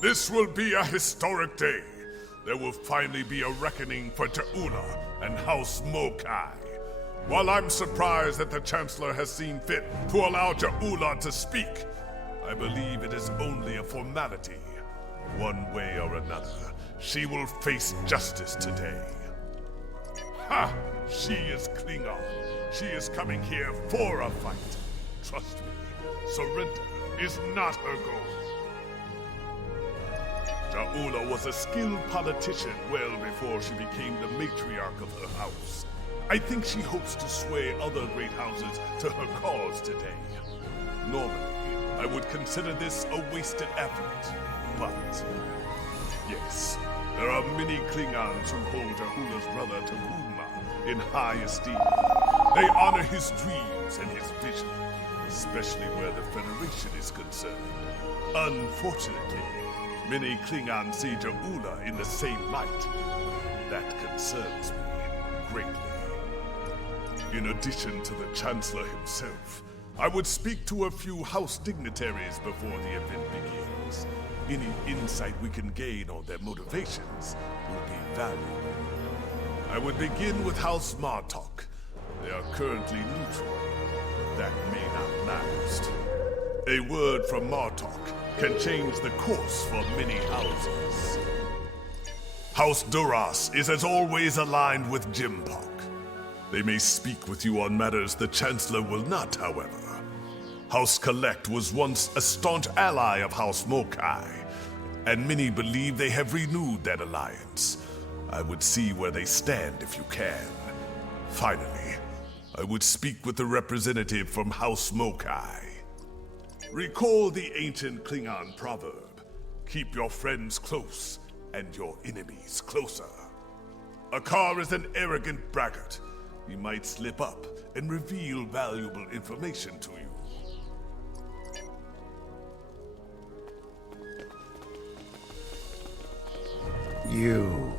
This will be a historic day. There will finally be a reckoning for Ja'ula and House Mokai. While I'm surprised that the Chancellor has seen fit to allow Ja'ula to speak, I believe it is only a formality. One way or another, she will face justice today. Ha! She is Klingon. She is coming here for a fight. Trust me, surrender is not her goal. Ja'ula was a skilled politician well before she became the matriarch of her house. I think she hopes to sway other great houses to her cause today. Normally, I would consider this a wasted effort, but yes, there are many Klingons who hold Ja'ula's brother Takuma in high esteem. They honor his dreams and his vision, especially where the Federation is concerned. Unfortunately, many Klingons see Ja'ula in the same light. That concerns me greatly. In addition to the Chancellor himself, I would speak to a few House dignitaries before the event begins. Any insight we can gain on their motivations will be valuable. I would begin with House Martok. They are currently neutral. That may not last. A word from Martok can change the course for many houses. House Duras is as always aligned with Jimpok. They may speak with you on matters the Chancellor will not, however. House Collect was once a staunch ally of House Mokai, and many believe they have renewed that alliance. I would see where they stand if you can. Finally, I would speak with the representative from House Mokai. Recall the ancient Klingon proverb, keep your friends close and your enemies closer. Akar is an arrogant braggart. He might slip up and reveal valuable information to you. You.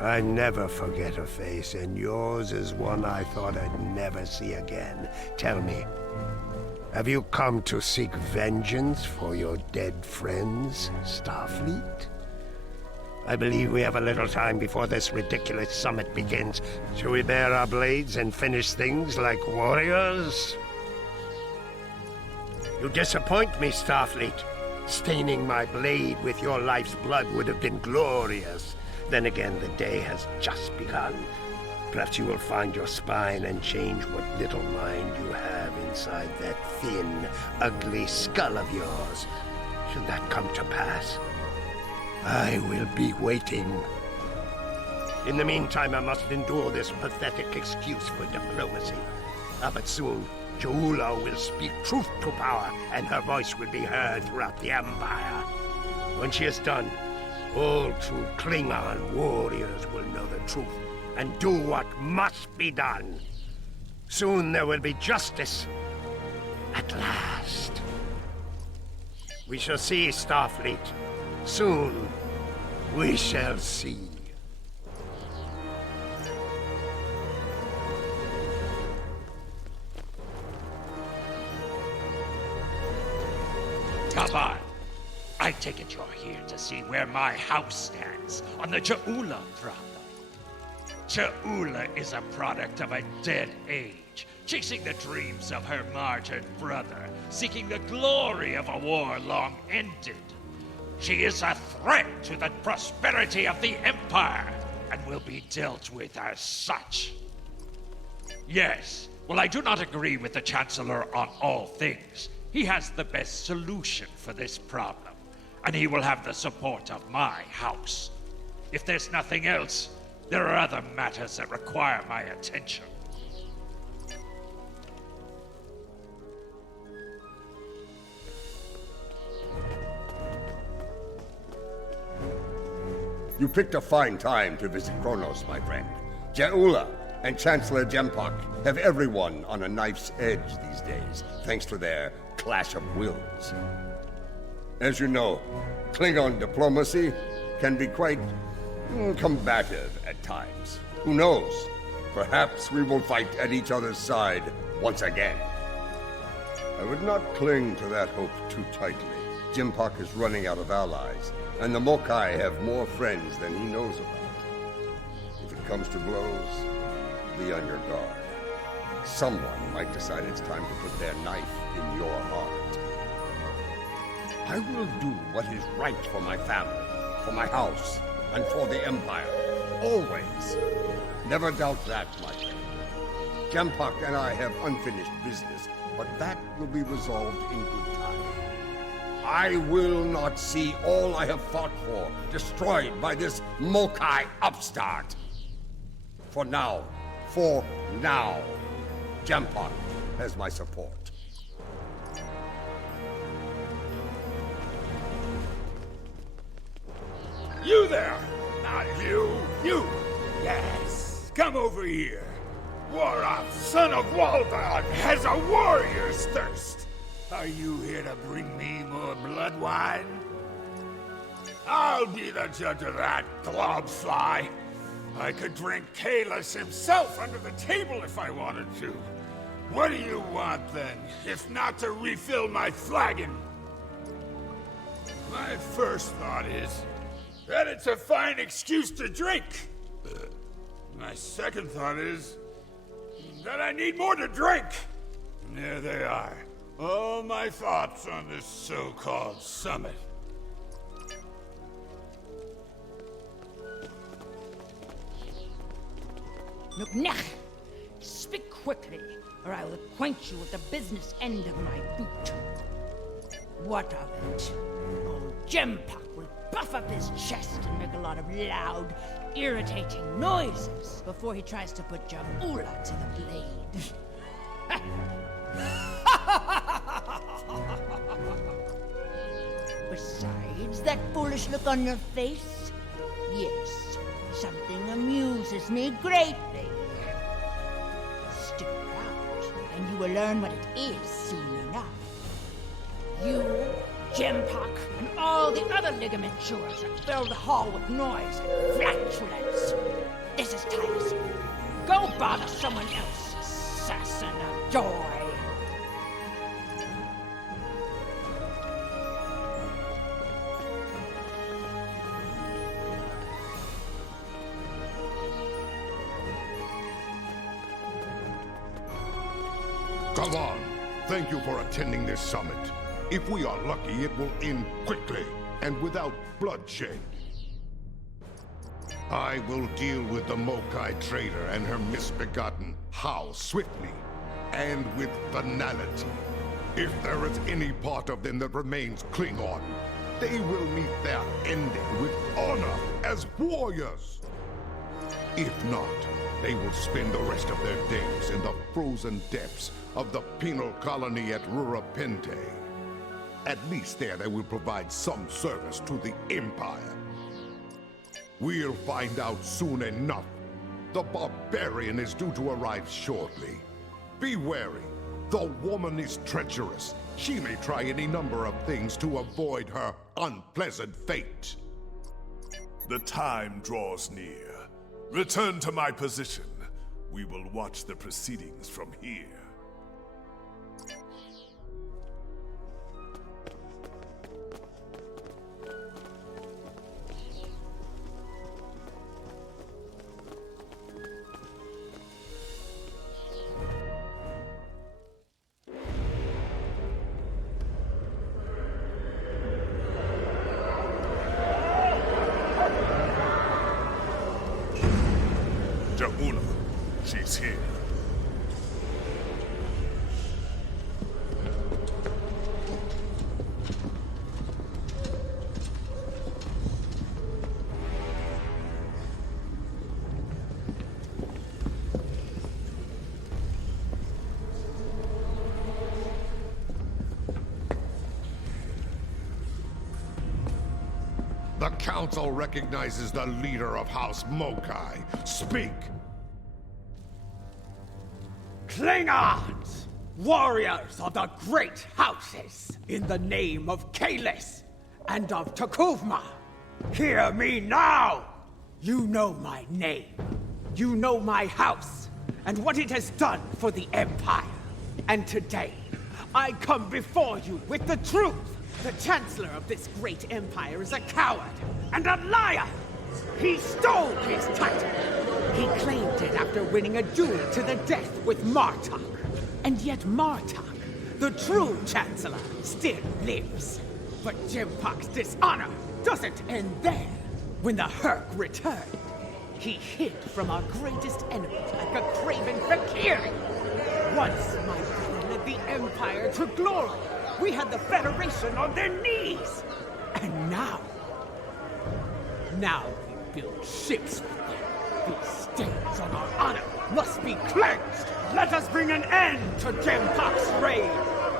I never forget a face, and yours is one I thought I'd never see again. Tell me, have you come to seek vengeance for your dead friends, Starfleet? I believe we have a little time before this ridiculous summit begins. Shall we bare our blades and finish things like warriors? You disappoint me, Starfleet. Staining my blade with your life's blood would have been glorious. Then again, the day has just begun. Perhaps you will find your spine and change what little mind you have inside that thin, ugly skull of yours. Should that come to pass, I will be waiting. In the meantime, I must endure this pathetic excuse for diplomacy. But soon, Ja'ula will speak truth to power, and her voice will be heard throughout the Empire. When she is done, all true Klingon warriors will know the truth and do what must be done. Soon there will be justice. At last. We shall see, Starfleet. Soon, we shall see. Come on. I take it you're here to see where my house stands on the Ja'ula problem. Ja'ula is a product of a dead age, chasing the dreams of her martyred brother, seeking the glory of a war long ended. She is a threat to the prosperity of the Empire, and will be dealt with as such. Yes, well, I do not agree with the Chancellor on all things. He has the best solution for this problem, and he will have the support of my house. If there's nothing else, there are other matters that require my attention. You picked a fine time to visit Kronos, my friend. Ja'ula and Chancellor Jimpok have everyone on a knife's edge these days, thanks to their clash of wills. As you know, Klingon diplomacy can be quite combative at times. Who knows? Perhaps we will fight at each other's side once again. I would not cling to that hope too tightly. Jimpak is running out of allies, and the Mokai have more friends than he knows about. If it comes to blows, be on your guard. Someone might decide it's time to put their knife in your heart. I will do what is right for my family, for my house, and for the Empire. Always. Never doubt that, my friend. Jempak and I have unfinished business, but that will be resolved in good time. I will not see all I have fought for destroyed by this Mokai upstart. For now, Jempak has my support. You there! Not you! You! Yes! Come over here! Waraf, son of Waldon, has a warrior's thirst! Are you here to bring me more blood wine? I'll be the judge of that, globfly. I could drink Kalis himself under the table if I wanted to. What do you want, then, if not to refill my flagon? My first thought is that it's a fine excuse to drink. My second thought is that I need more to drink. And there they are. All my thoughts on this so-called summit. Look, speak quickly, or I will acquaint you with the business end of my boot. What of it? Old Jempak will puff up his chest and make a lot of loud, irritating noises before he tries to put Jamula to the blade. Besides that foolish look on your face, yes, something amuses me greatly. Stick around, and you will learn what it is soon enough. You, Jempak, and all the other ligamentures that fill the hall with noise and flatulence. This is tiresome. Go bother someone else, assassin of joy. Come on. Thank you for attending this summit. If we are lucky, it will end quickly and without bloodshed. I will deal with the Mokai trader and her misbegotten How swiftly and with finality. If there is any part of them that remains Klingon, they will meet their ending with honor as warriors. If not, they will spend the rest of their days in the frozen depths of the penal colony at Rurapente. At least there they will provide some service to the Empire. We'll find out soon enough. The barbarian is due to arrive shortly. Be wary. The woman is treacherous. She may try any number of things to avoid her unpleasant fate. The time draws near. Return to my position. We will watch the proceedings from here. Jamula, she's here. The Council recognizes the leader of House Mokai. Speak! Klingons! Warriors of the great houses! In the name of Kalis and of Takuvma! Hear me now! You know my name. You know my house, and what it has done for the Empire. And today, I come before you with the truth. The Chancellor of this great empire is a coward and a liar! He stole his title! He claimed it after winning a duel to the death with Martok. And yet Martok, the true Chancellor, still lives. But Jempok's dishonor doesn't end there. When the Herc returned, he hid from our greatest enemy like a craven fakir. Once my brother led the Empire to glory, we had the Federation on their knees. And now we build ships with them. These stains on our honor must be cleansed. Let us bring an end to Jempok's reign.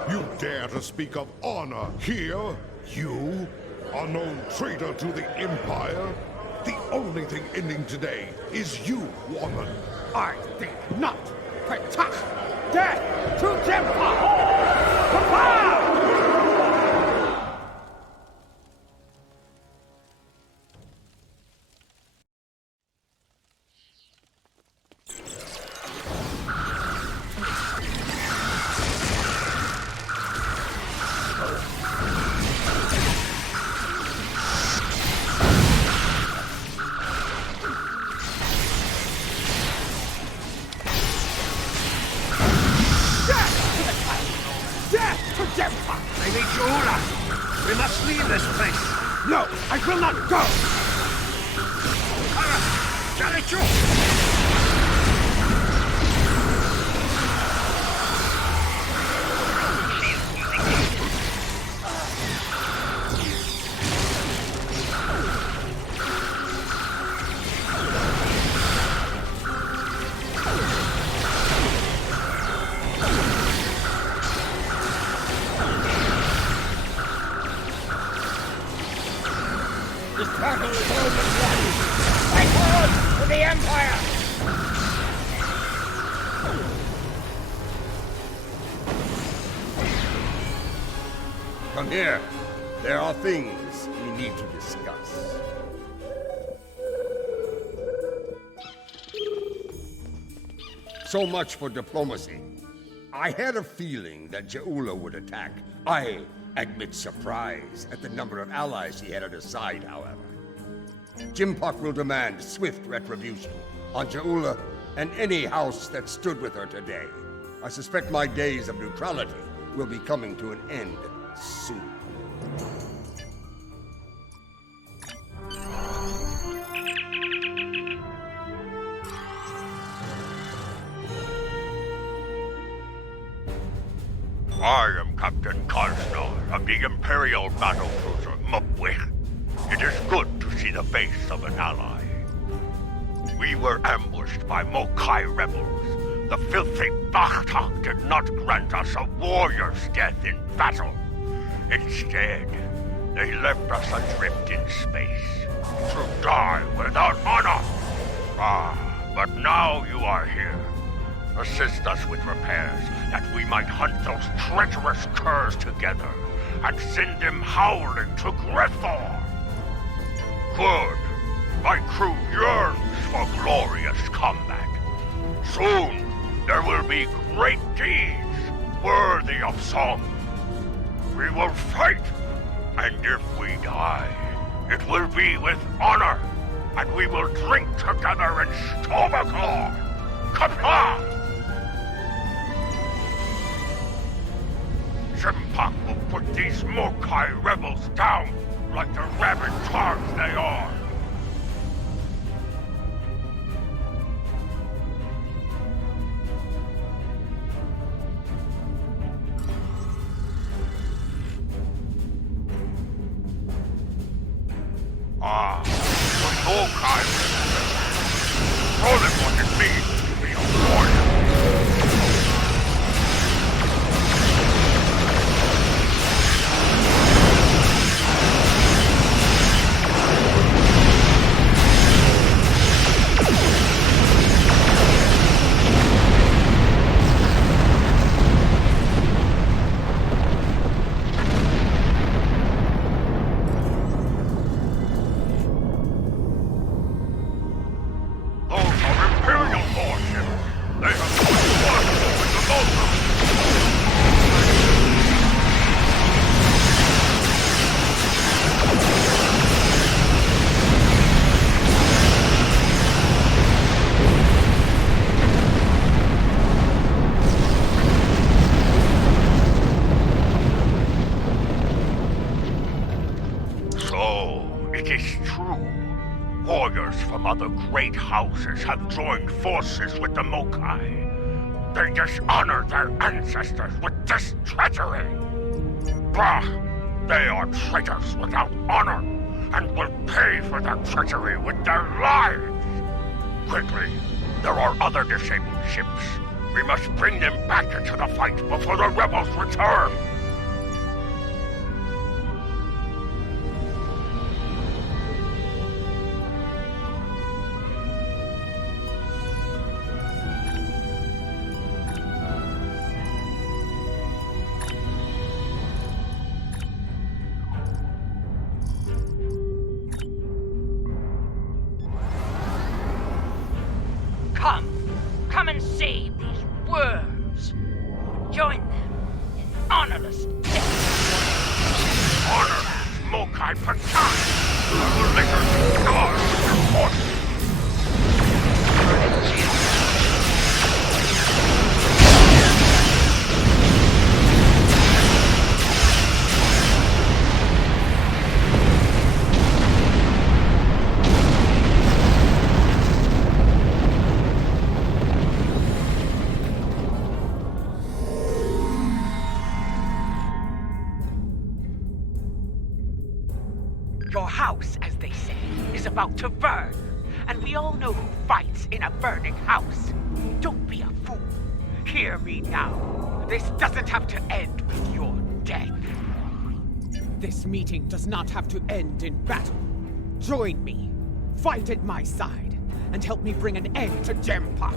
You dare to speak of honor here? You? Unknown traitor to the Empire? The only thing ending today is you, woman. I think not. Protect! Death to Jempok! Kapow! Lady Jula, we must leave this place. No, I will not go! This battle is almost won! Fight forward for the Empire! Come here. There are things we need to discuss. So much for diplomacy. I had a feeling that Jaula would attack. I admit surprise at the number of allies he had at his side, however. Jempok will demand swift retribution on Jaula and any house that stood with her today. I suspect my days of neutrality will be coming to an end soon. I am Captain Karsnar of the Imperial battlecruiser Mupwich. It is good to see the face of an ally. We were ambushed by Mokai rebels. The filthy Bachtak did not grant us a warrior's death in battle. Instead, they left us adrift in space, to die without honor. But now you are here. Assist us with repairs, that we might hunt those treacherous curs together, and send them howling to Grethor. Good. My crew yearns for glorious combat. Soon, there will be great deeds worthy of song. We will fight, and if we die, it will be with honor, and we will drink together in Stovakor. Kapla! Jempok will put these Mokai rebels down like the rabid tards they are. The Mokai rebels. Show them what it means to be a warrior. Those are Imperial warships. It is true. Warriors from other great houses have joined forces with the Mokai. They dishonor their ancestors with this treachery. Bah! They are traitors without honor, and will pay for their treachery with their lives! Quickly, there are other disabled ships. We must bring them back into the fight before the rebels return! Come and save these worms. Join them in honorless death. Honor, Mokai Patan! I will later scar with your force! Your house, as they say, is about to burn. And we all know who fights in a burning house. Don't be a fool. Hear me now. This doesn't have to end with your death. This meeting does not have to end in battle. Join me. Fight at my side. And help me bring an end to Gempak.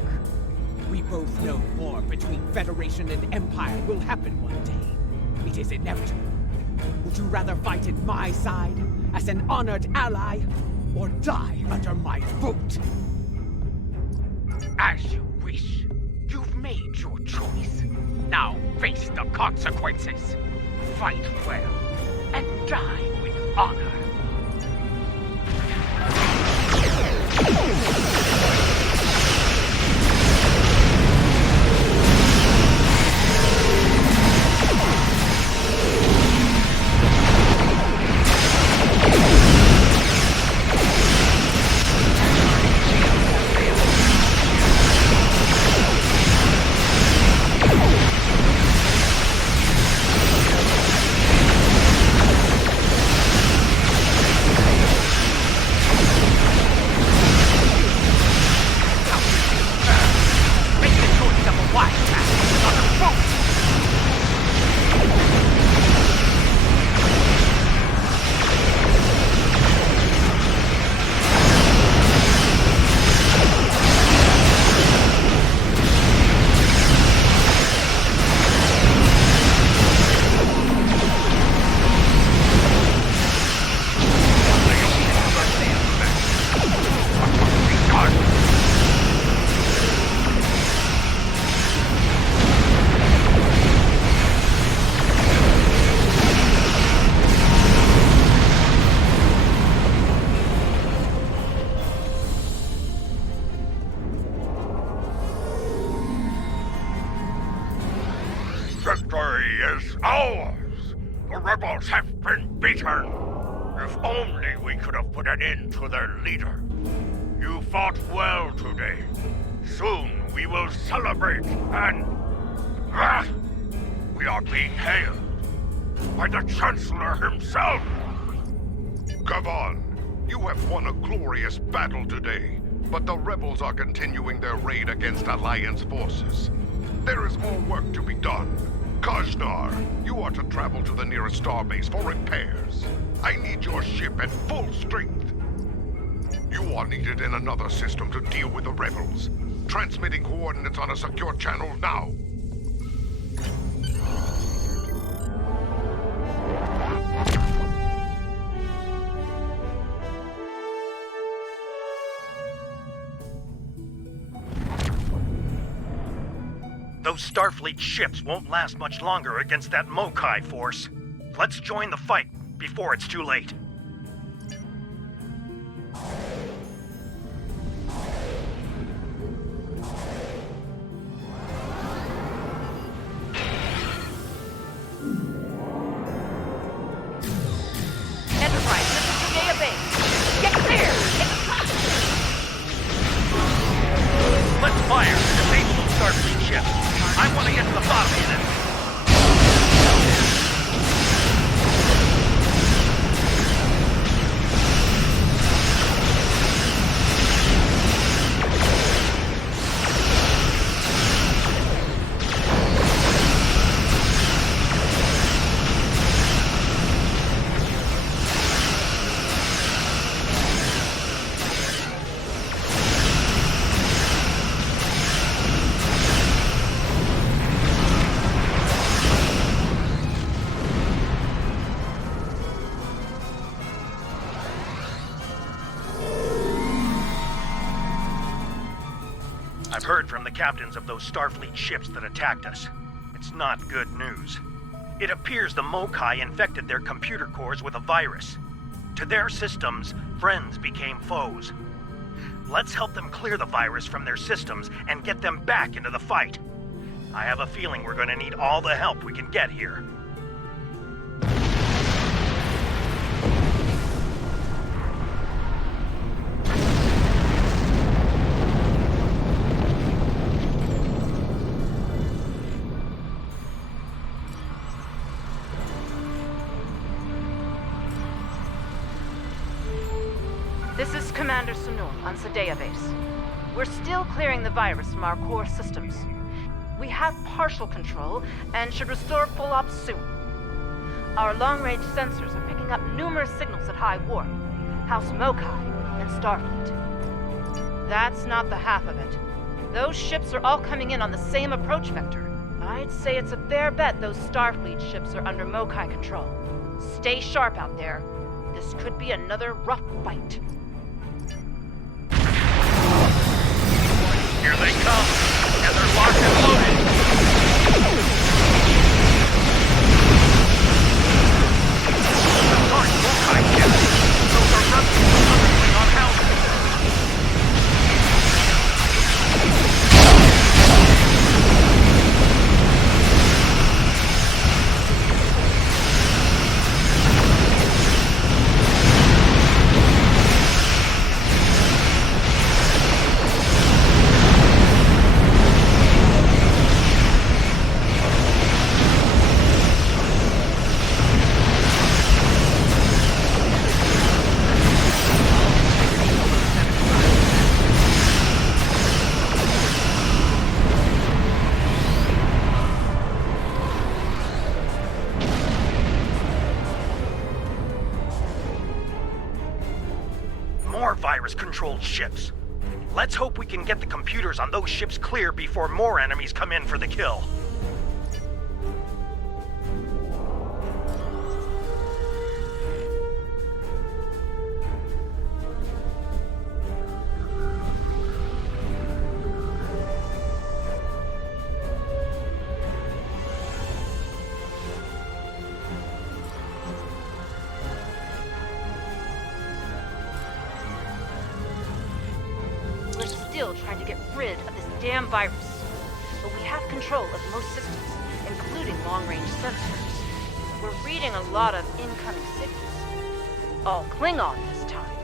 We both know war between Federation and Empire will happen one day. It is inevitable. Would you rather fight at my side, as an honored ally, or die under my foot? As you wish. You've made your choice. Now face the consequences. Fight well, and die with honor. Victory is ours! The rebels have been beaten! If only we could have put an end to their leader. You fought well today. Soon we will celebrate and... we are being hailed by the Chancellor himself! Gavan, you have won a glorious battle today, but the rebels are continuing their raid against Alliance forces. There is more work to be done. Kajnar, you are to travel to the nearest starbase for repairs. I need your ship at full strength. You are needed in another system to deal with the rebels. Transmitting coordinates on a secure channel now. Those Starfleet ships won't last much longer against that Mokai force. Let's join the fight before it's too late. Enterprise, this is Judea Base. I've heard from the captains of those Starfleet ships that attacked us. It's not good news. It appears the Mokai infected their computer cores with a virus. To their systems, friends became foes. Let's help them clear the virus from their systems and get them back into the fight. I have a feeling we're going to need all the help we can get here. This is Commander Sunul on Sadea Base. We're still clearing the virus from our core systems. We have partial control and should restore full ops soon. Our long-range sensors are picking up numerous signals at high warp, House Mokai, and Starfleet. That's not the half of it. Those ships are all coming in on the same approach vector. I'd say it's a fair bet those Starfleet ships are under Mokai control. Stay sharp out there. This could be another rough fight. Here they come, and they're locked and loaded. Sorry, Mokai ships. Those are rebels hovering on houses. Virus-controlled ships. Let's hope we can get the computers on those ships clear before more enemies come in for the kill. Trying to get rid of this damn virus. But we have control of most systems, including long-range sensors. We're reading a lot of incoming signals. All Klingon this time.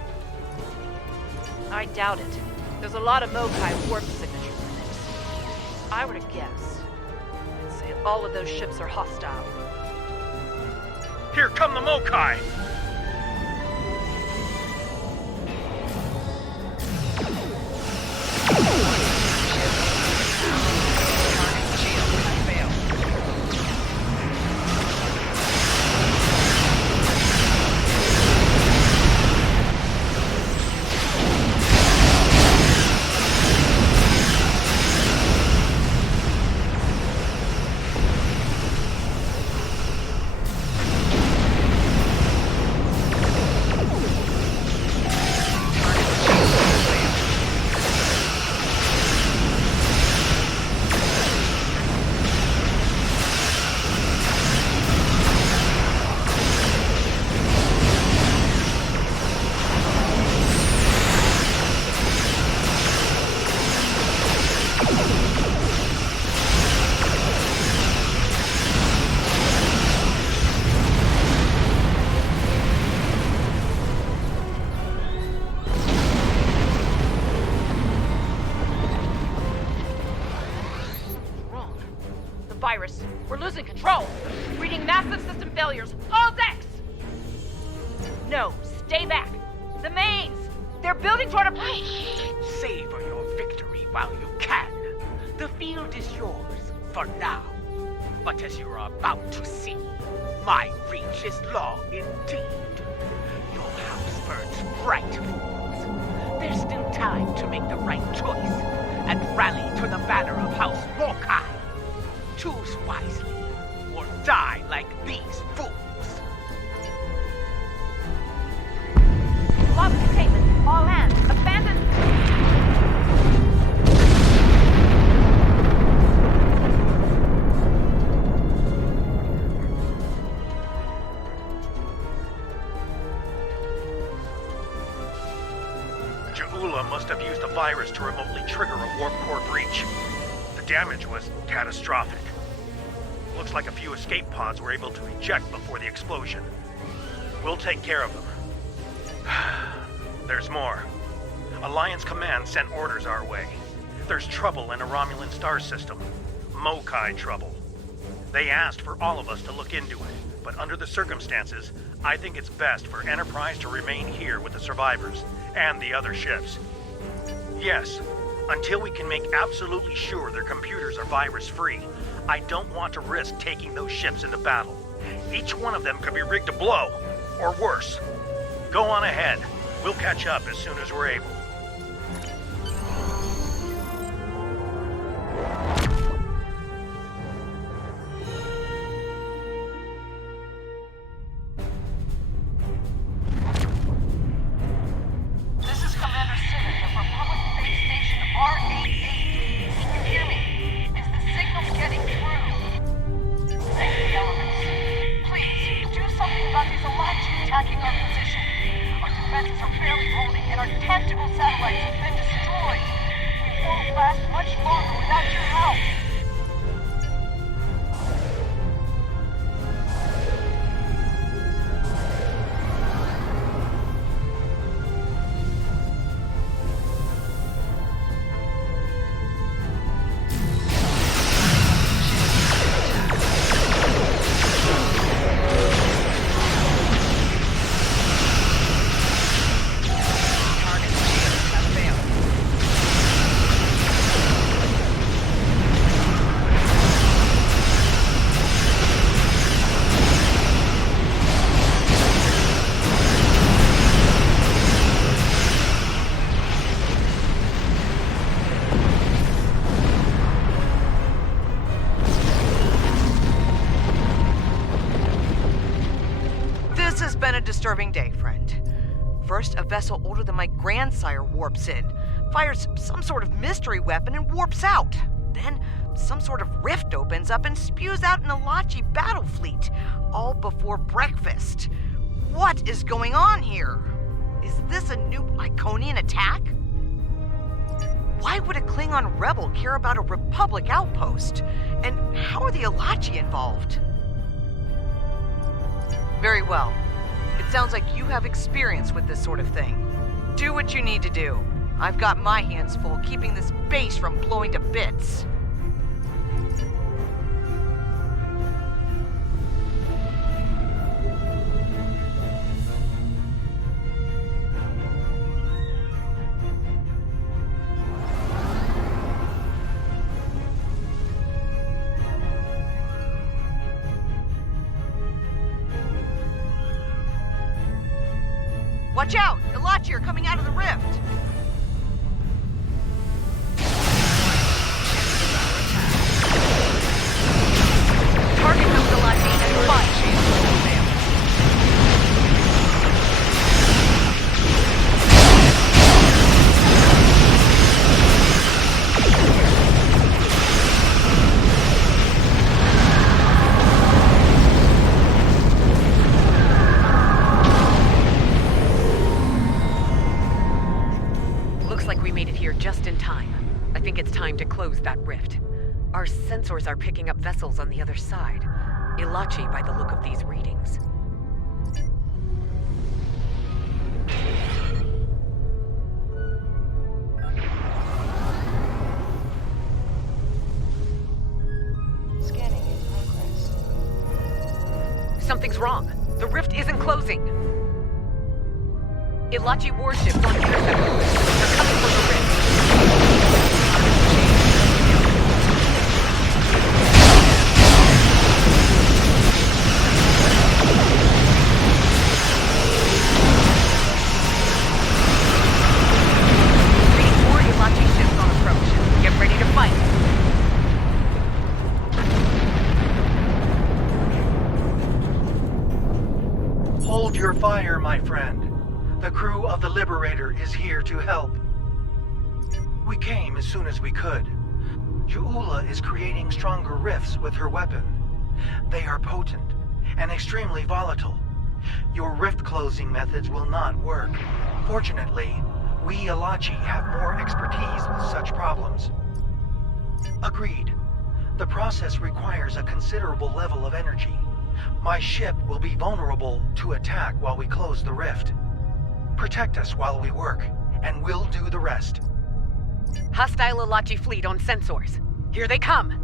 I doubt it. There's a lot of Mokai warp signatures in it. If I were to guess, I'd say all of those ships are hostile. Here come the Mokai! Virus. We're losing control. Reading massive system failures. All decks! No, stay back. The mains! They're building toward a breach! Savor your victory while you can. The field is yours for now. But as you're about to see, my reach is long indeed. Your house burns bright, fools. There's still time to make the right choice and rally to the banner of House Mokai. Choose wisely, or die like these fools. Lost containment. All hands. Abandon. Ja'ula must have used a virus to remotely trigger a warp core breach. The damage was catastrophic. Looks like a few escape pods were able to eject before the explosion. We'll take care of them. There's more. Alliance Command sent orders our way. There's trouble in a Romulan star system. Mokai trouble. They asked for all of us to look into it, but under the circumstances, I think it's best for Enterprise to remain here with the survivors and the other ships. Yes, until we can make absolutely sure their computers are virus-free, I don't want to risk taking those ships into battle. Each one of them could be rigged to blow, or worse. Go on ahead. We'll catch up as soon as we're able. This is Commander Simmons of Republic Base Station R88. Can you hear me? Is the signal getting through? Thank the elements. Please, do something about these Alachi attacking our position. Our defenses are barely holding, and our tactical satellites have been destroyed. We won't last much longer without your help. Disturbing day, friend. First, a vessel older than my grandsire warps in, fires some sort of mystery weapon and warps out. Then, some sort of rift opens up and spews out an Alachi battle fleet, all before breakfast. What is going on here? Is this a new Iconian attack? Why would a Klingon rebel care about a Republic outpost? And how are the Alachi involved? Very well. It sounds like you have experience with this sort of thing. Do what you need to do. I've got my hands full keeping this base from blowing to bits. Watch out! Alachi are coming out of the rift! Target those Alachi and fight! Just in time. I think it's time to close that rift. Our sensors are picking up vessels on the other side. Ilachi by the look of these readings. Scanning in progress. Something's wrong. The rift isn't closing. Ilachi warships on interceptor. They're coming for the rift. Reading more Ilachi ships on approach. Get ready to fight. Hold your fire, my friend. The crew of the Liberator is here to help. We came as soon as we could. Ja'ula is creating stronger rifts with her weapon. They are potent and extremely volatile. Your rift closing methods will not work. Fortunately, We Elachi have more expertise with such problems. Agreed. The process requires a considerable level of energy. My ship will be vulnerable to attack while we close the rift. Protect us while we work, and we'll do the rest. Hostile Elachi fleet on sensors. Here they come!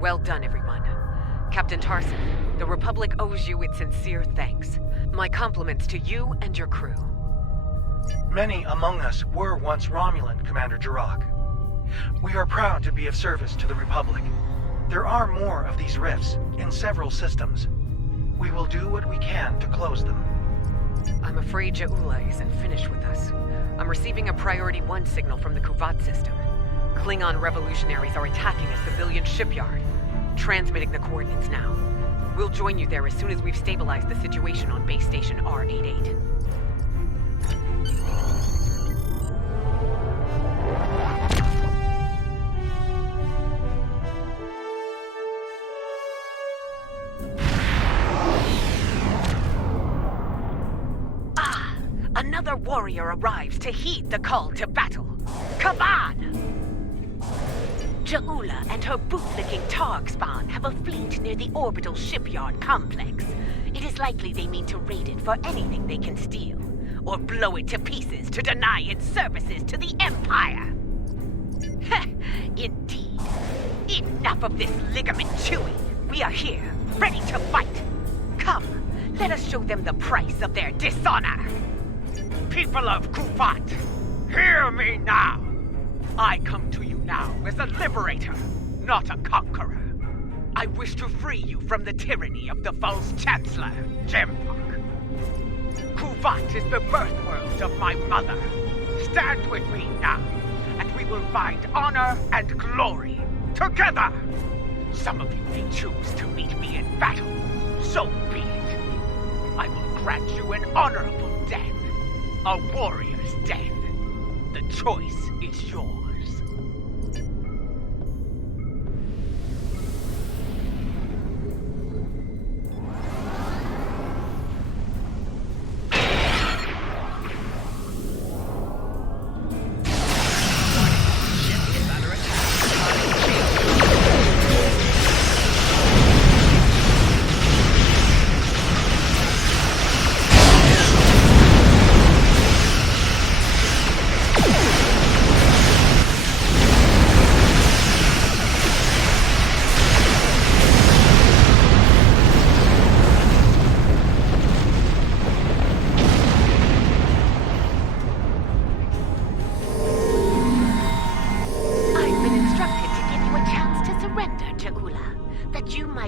Well done, everyone. Captain Tarson, the Republic owes you its sincere thanks. My compliments to you and your crew. Many among us were once Romulan, Commander Jirok. We are proud to be of service to the Republic. There are more of these rifts in several systems. We will do what we can to close them. I'm afraid Jaula isn't finished with us. I'm receiving a Priority 1 signal from the Kuvat system. Klingon revolutionaries are attacking a civilian shipyard. Transmitting the coordinates now. We'll join you there as soon as we've stabilized the situation on base station R88. Another warrior arrives to heed the call to battle. Kaban! Jaula and her bootlicking Targ spawn have a fleet near the orbital shipyard complex. It is likely they mean to raid it for anything they can steal, or blow it to pieces to deny its services to the Empire. Indeed. Enough of this ligament chewing. We are here, ready to fight. Come, let us show them the price of their dishonor. People of Kuvat, hear me now. I come to you now as a liberator, not a conqueror. I wish to free you from the tyranny of the false Chancellor, Jempak. Kuvat is the birthworld of my mother. Stand with me now, and we will find honor and glory together. Some of you may choose to meet me in battle. So be it. I will grant you an honorable death. A warrior's death. The choice is yours.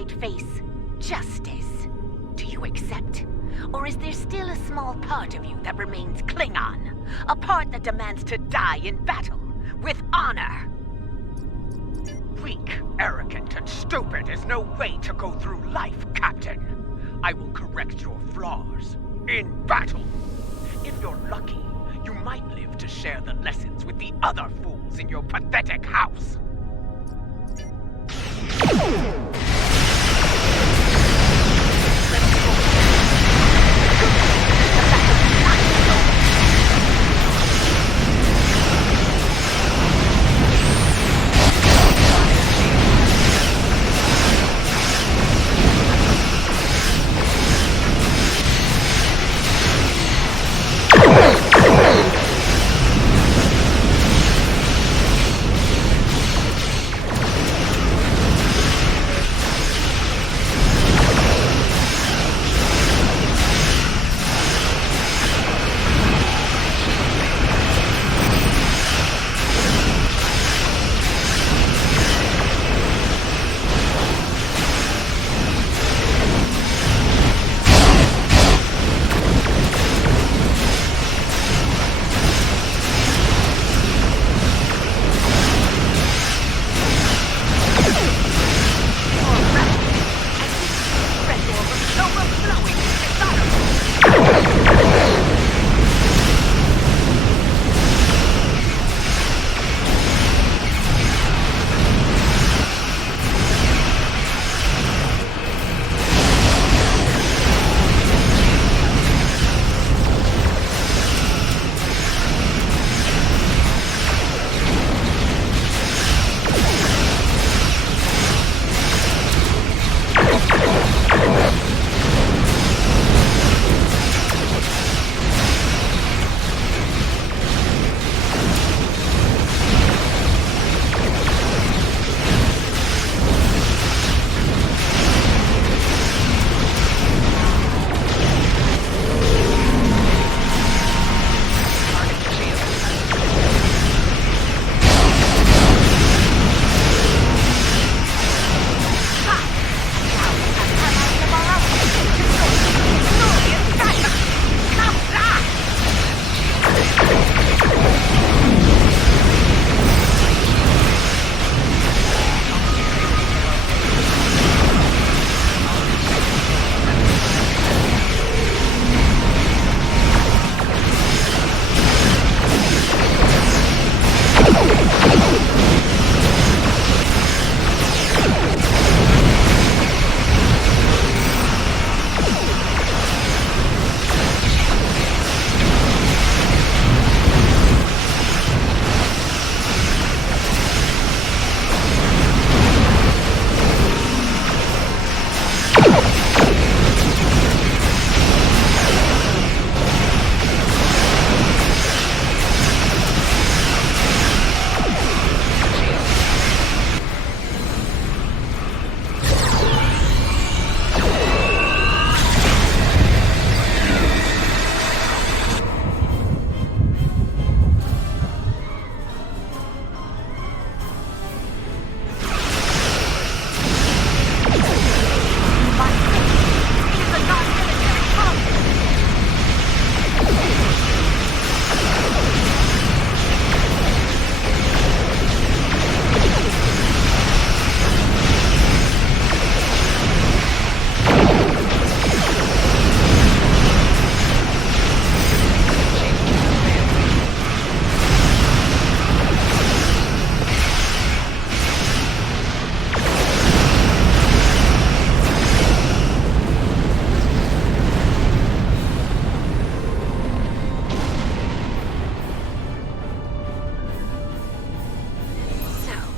might face justice. Do you accept? Or is there still a small part of you that remains Klingon? A part that demands to die in battle, with honor? Weak, arrogant, and stupid is no way to go through life, Captain. I will correct your flaws in battle. If you're lucky, you might live to share the lessons with the other fools in your pathetic house.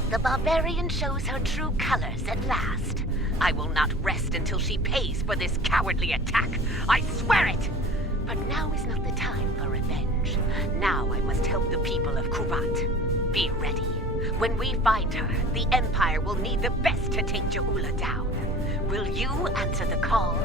The barbarian shows her true colors at last. I will not rest until she pays for this cowardly attack. I swear it! But now is not the time for revenge. Now I must help the people of Kuvat. Be ready. When we find her, the Empire will need the best to take Ja'ula down. Will you answer the call?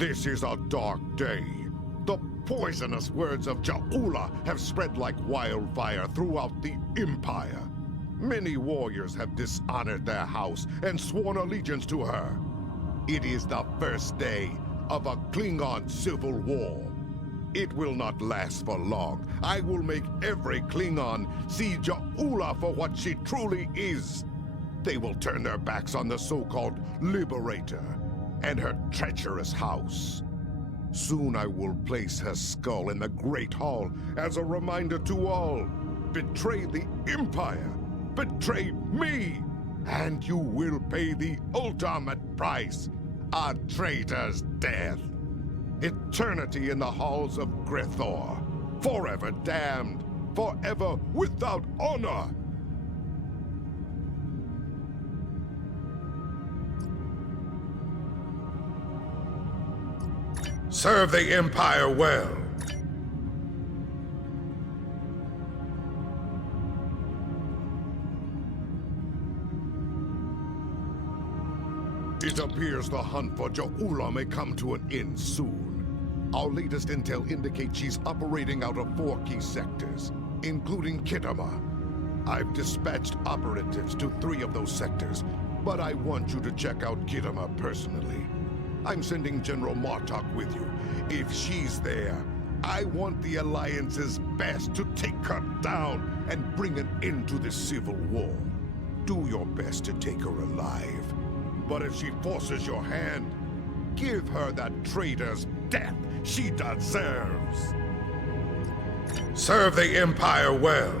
This is a dark day. The poisonous words of Ja'ula have spread like wildfire throughout the Empire. Many warriors have dishonored their house and sworn allegiance to her. It is the first day of a Klingon civil war. It will not last for long. I will make every Klingon see Ja'ula for what she truly is. They will turn their backs on the so-called Liberator and her treacherous house. Soon I will place her skull in the Great Hall as a reminder to all. Betray the Empire, betray me, and you will pay the ultimate price, a traitor's death. Eternity in the halls of Grethor, forever damned, forever without honor. Serve the Empire well. It appears the hunt for Ja'ula may come to an end soon. Our latest intel indicates she's operating out of 4 key sectors, including Kitama. I've dispatched operatives to 3 of those sectors, but I want you to check out Kitama personally. I'm sending General Martok with you. If she's there, I want the Alliance's best to take her down and bring an end to this civil war. Do your best to take her alive. But if she forces your hand, give her that traitor's death she deserves. Serve the Empire well.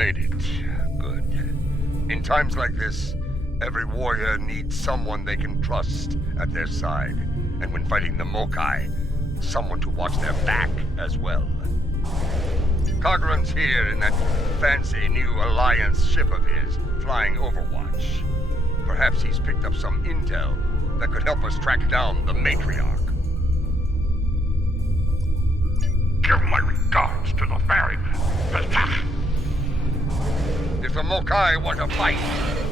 made it. Good. In times like this, every warrior needs someone they can trust at their side. And when fighting the Mokai, someone to watch their back as well. Cogran's here in that fancy new Alliance ship of his, flying Overwatch. Perhaps he's picked up some intel that could help us track down the Matriarch. Give my regards to the ferryman. If the Mokai want to fight,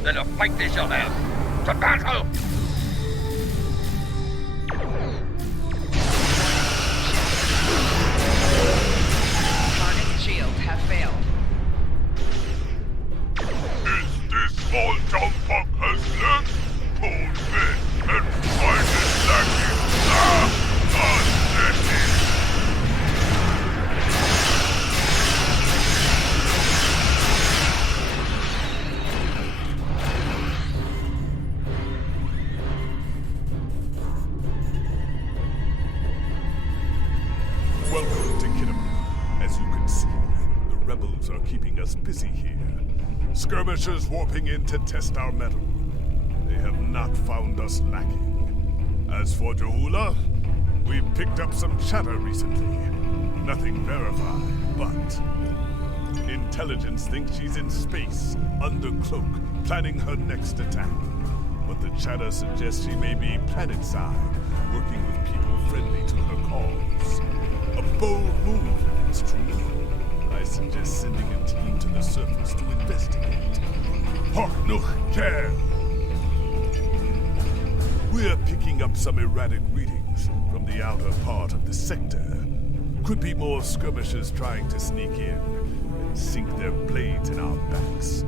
then a fight they shall have. To battle! Target's shields have failed. Is this all Jumpuck has left? Cold men and finest lacking. Welcome to Kinnaman. As you can see, the rebels are keeping us busy here. Skirmishers warping in to test our mettle. They have not found us lacking. As for Jaula, we've picked up some chatter recently. Nothing verified, but intelligence thinks she's in space, under cloak, planning her next attack. But the chatter suggests she may be planet-side, working with people friendly to her cause. A bold move, if it's true. I suggest sending a team to the surface to investigate. Hawknuch care! We're picking up some erratic readings from the outer part of the sector. Could be more skirmishers trying to sneak in and sink their blades in our backs.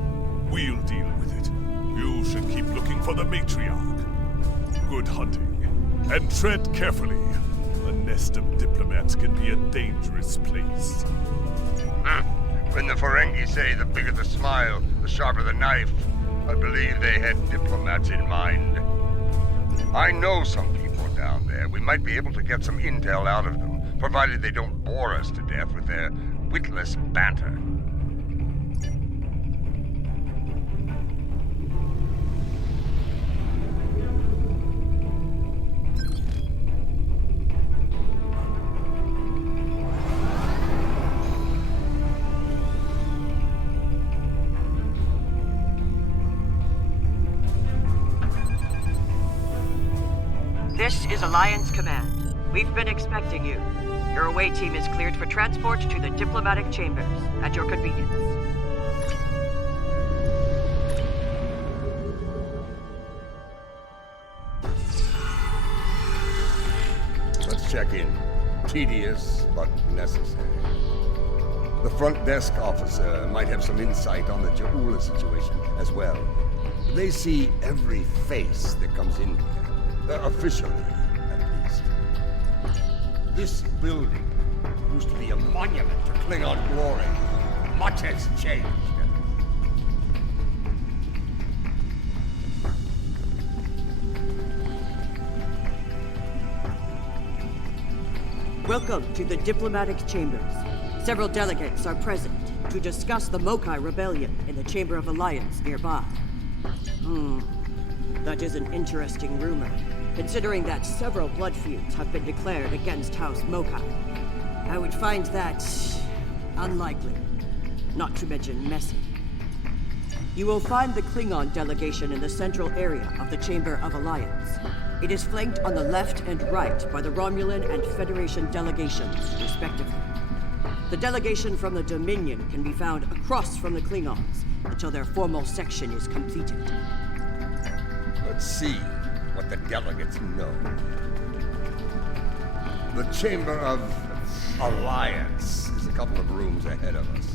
We'll deal with it. You should keep looking for the Matriarch. Good hunting. And tread carefully. A nest of diplomats can be a dangerous place. When the Ferengi say the bigger the smile, the sharper the knife, I believe they had diplomats in mind. I know some people down there. We might be able to get some intel out of them, provided they don't bore us to death with their witless banter. This is Alliance Command. We've been expecting you. Your away team is cleared for transport to the diplomatic chambers, at your convenience. Let's check in. Tedious, but necessary. The front desk officer might have some insight on the Jaula situation as well. They see every face that comes in here. Officially, at least. This building used to be a monument to Klingon glory. Much has changed. Welcome to the diplomatic chambers. Several delegates are present to discuss the Mokai rebellion in the Chamber of Alliance nearby. That is an interesting rumor, considering that several blood feuds have been declared against House Mokai. I would find that unlikely, not to mention messy. You will find the Klingon delegation in the central area of the Chamber of Alliance. It is flanked on the left and right by the Romulan and Federation delegations, respectively. The delegation from the Dominion can be found across from the Klingons until their formal section is completed. Let's see what the delegates know. The Chamber of Alliance is a couple of rooms ahead of us.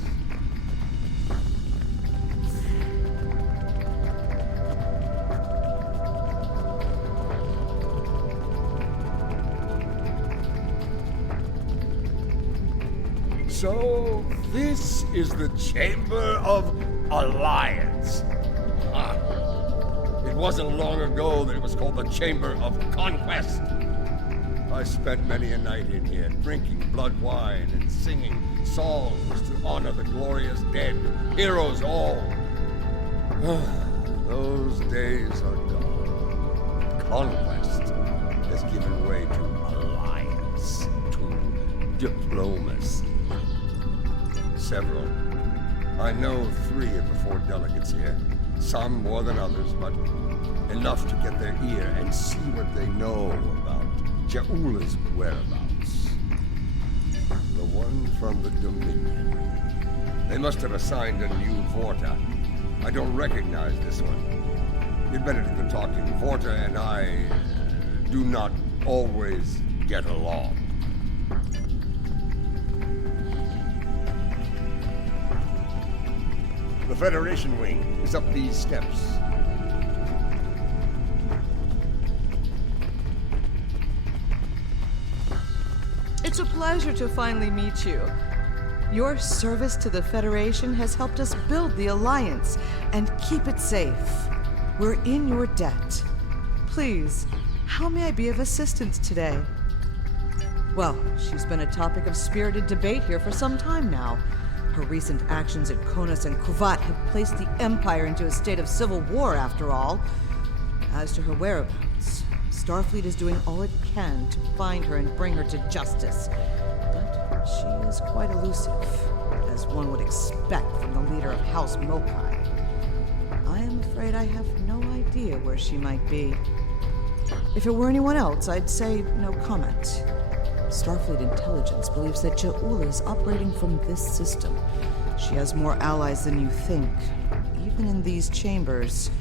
So, this is the Chamber of Alliance. It wasn't long ago that it was called the Chamber of Conquest. I spent many a night in here, drinking blood wine and singing songs to honor the glorious dead, heroes all. Those days are gone. Conquest has given way to alliance, to diplomacy. Several. I know 3 of the 4 delegates here. Some more than others, but enough to get their ear and see what they know about Jaula's whereabouts. The one from the Dominion. They must have assigned a new Vorta. I don't recognize this one. You'd better do the talking. Vorta and I do not always get along. The Federation wing is up these steps. It's a pleasure to finally meet you. Your service to the Federation has helped us build the Alliance and keep it safe. We're in your debt. Please, how may I be of assistance today? Well, she's been a topic of spirited debate here for some time now. Her recent actions at Konos and Kuvat have placed the Empire into a state of civil war, after all. As to her whereabouts, Starfleet is doing all it can to find her and bring her to justice. But she is quite elusive, as one would expect from the leader of House Mokai. I am afraid I have no idea where she might be. If it were anyone else, I'd say no comment. Starfleet intelligence believes that Jaula is operating from this system. She has more allies than you think, even in these chambers.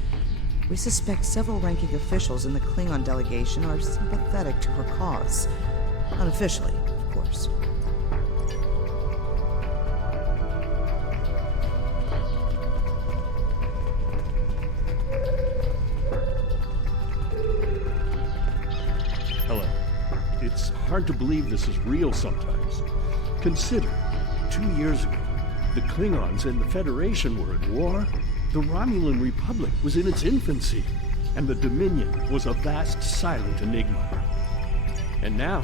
We suspect several ranking officials in the Klingon delegation are sympathetic to her cause. Unofficially, of course. Hello. It's hard to believe this is real sometimes. Consider, 2 years ago, the Klingons and the Federation were at war. The Romulan Republic was in its infancy, and the Dominion was a vast silent enigma. And now,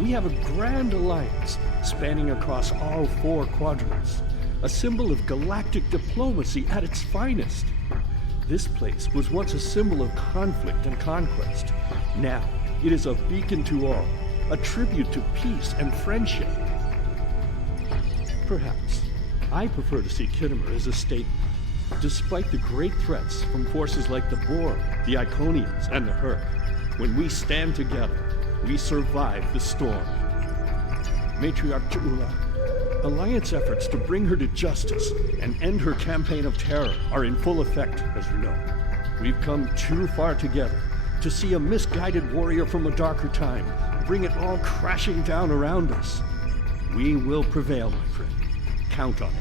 we have a grand alliance spanning across all 4 quadrants, a symbol of galactic diplomacy at its finest. This place was once a symbol of conflict and conquest. Now, it is a beacon to all, a tribute to peace and friendship. Perhaps, I prefer to see Kittimer as a statement. Despite the great threats from forces like the Borg, the Iconians, and the Herc, when we stand together, we survive the storm. Matriarch Jaula, Alliance efforts to bring her to justice and end her campaign of terror are in full effect, as you know. We've come too far together to see a misguided warrior from a darker time bring it all crashing down around us. We will prevail, my friend. Count on it.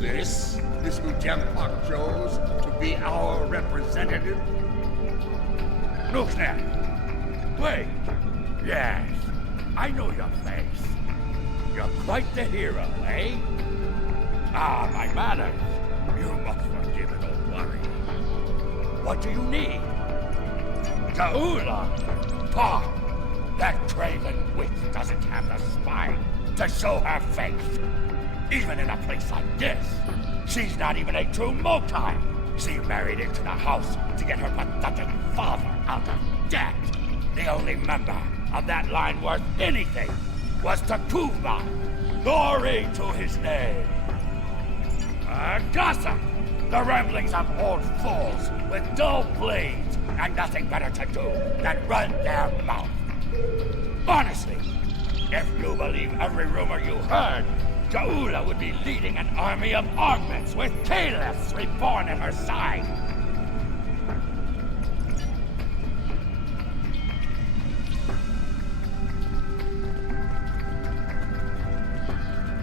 This who Jempak chose to be our representative? Look now. Wait. Yes, I know your face. You're quite the hero, eh? Ah, my manners. You must forgive an old warrior. What do you need? Jaula! Pah! That craven witch doesn't have the spine to show her face. Even in a place like this, she's not even a true Mokai. She married into the house to get her pathetic father out of debt. The only member of that line worth anything was Takuvma. Glory to his name. A gossip. The ramblings of old fools with dull blades and nothing better to do than run their mouth. Honestly, if you believe every rumor you heard, Jaula would be leading an army of augments with Kalis reborn at her side.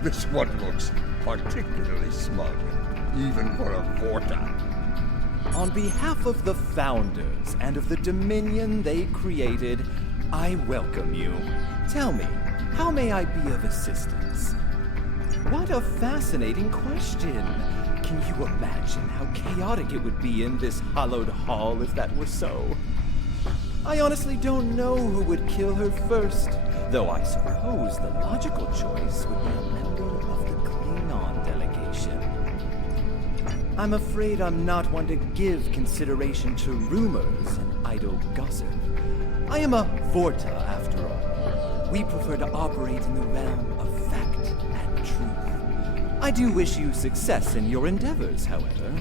This one looks particularly smug, even for a Vorta. On behalf of the Founders and of the Dominion they created, I welcome you. Tell me, how may I be of assistance? What a fascinating question. Can you imagine how chaotic it would be in this hallowed hall if that were so? I honestly don't know who would kill her first, though I suppose the logical choice would be a member of the Klingon delegation. I'm afraid I'm not one to give consideration to rumors and idle gossip. I am a Vorta, after all. We prefer to operate in the realm of fact and truth. I do wish you success in your endeavors, however.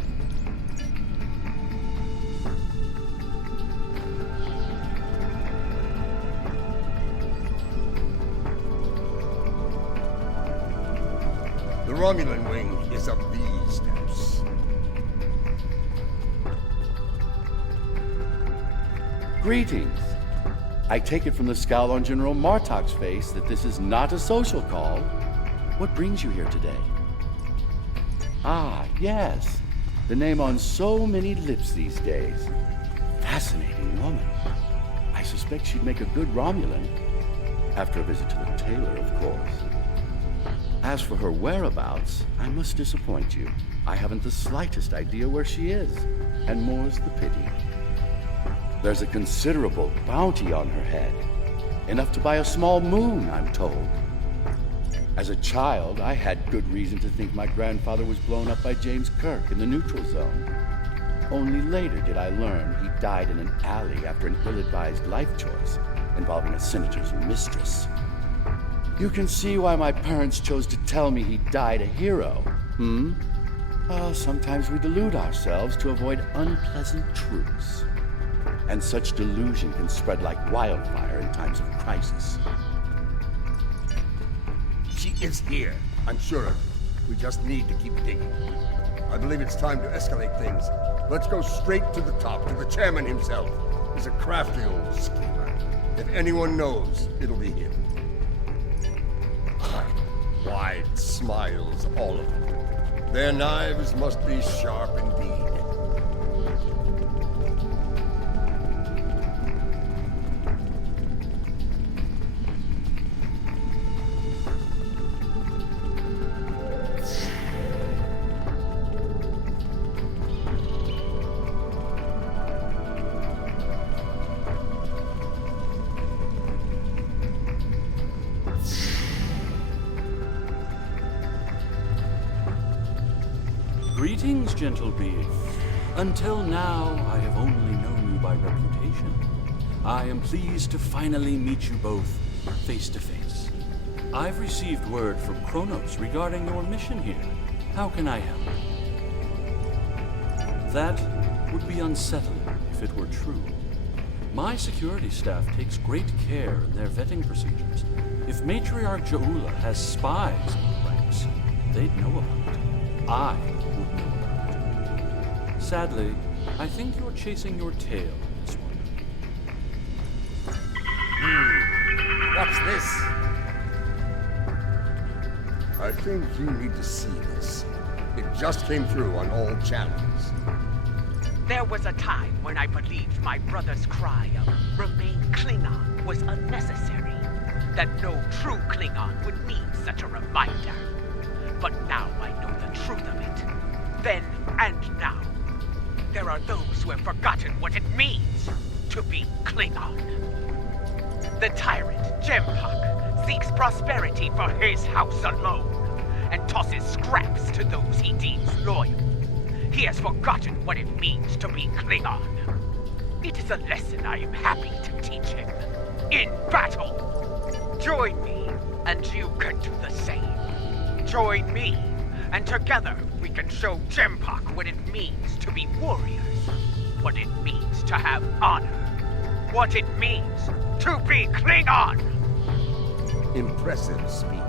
The Romulan wing is up these steps. Greetings. I take it from the scowl on General Martok's face that this is not a social call. What brings you here today? Ah, yes. The name on so many lips these days. Fascinating woman. I suspect she'd make a good Romulan. After a visit to the tailor, of course. As for her whereabouts, I must disappoint you. I haven't the slightest idea where she is. And more's the pity. There's a considerable bounty on her head. Enough to buy a small moon, I'm told. As a child, I had good reason to think my grandfather was blown up by James Kirk in the neutral zone. Only later did I learn he died in an alley after an ill-advised life choice involving a senator's mistress. You can see why my parents chose to tell me he died a hero, sometimes we delude ourselves to avoid unpleasant truths. And such delusion can spread like wildfire in times of crisis. She is here, I'm sure of it. We just need to keep digging. I believe it's time to escalate things. Let's go straight to the top, to the chairman himself. He's a crafty old schemer. If anyone knows, it'll be him. Wide smiles, all of them. Their knives must be sharp indeed. Greetings, gentle being. Until now, I have only known you by reputation. I am pleased to finally meet you both face to face. I've received word from Kronos regarding your mission here. How can I help? That would be unsettling if it were true. My security staff takes great care in their vetting procedures. If Matriarch Jaula has spies in the ranks, they'd know about it. I would know about it. Sadly, I think you're chasing your tail in this one. What's this? I think you need to see this. It just came through on all channels. There was a time when I believed my brother's cry of "Remain Klingon" was unnecessary. That no true Klingon would need such a reminder. But now I know the truth of it. Then and now. There are those who have forgotten what it means to be Klingon. The tyrant, Jempak, seeks prosperity for his house alone, and tosses scraps to those he deems loyal. He has forgotten what it means to be Klingon. It is a lesson I am happy to teach him. In battle! Join me, and you can do the same. Join me, and together we can show Jempak what it means to be warriors, what it means to have honor, what it means to be Klingon! Impressive speech.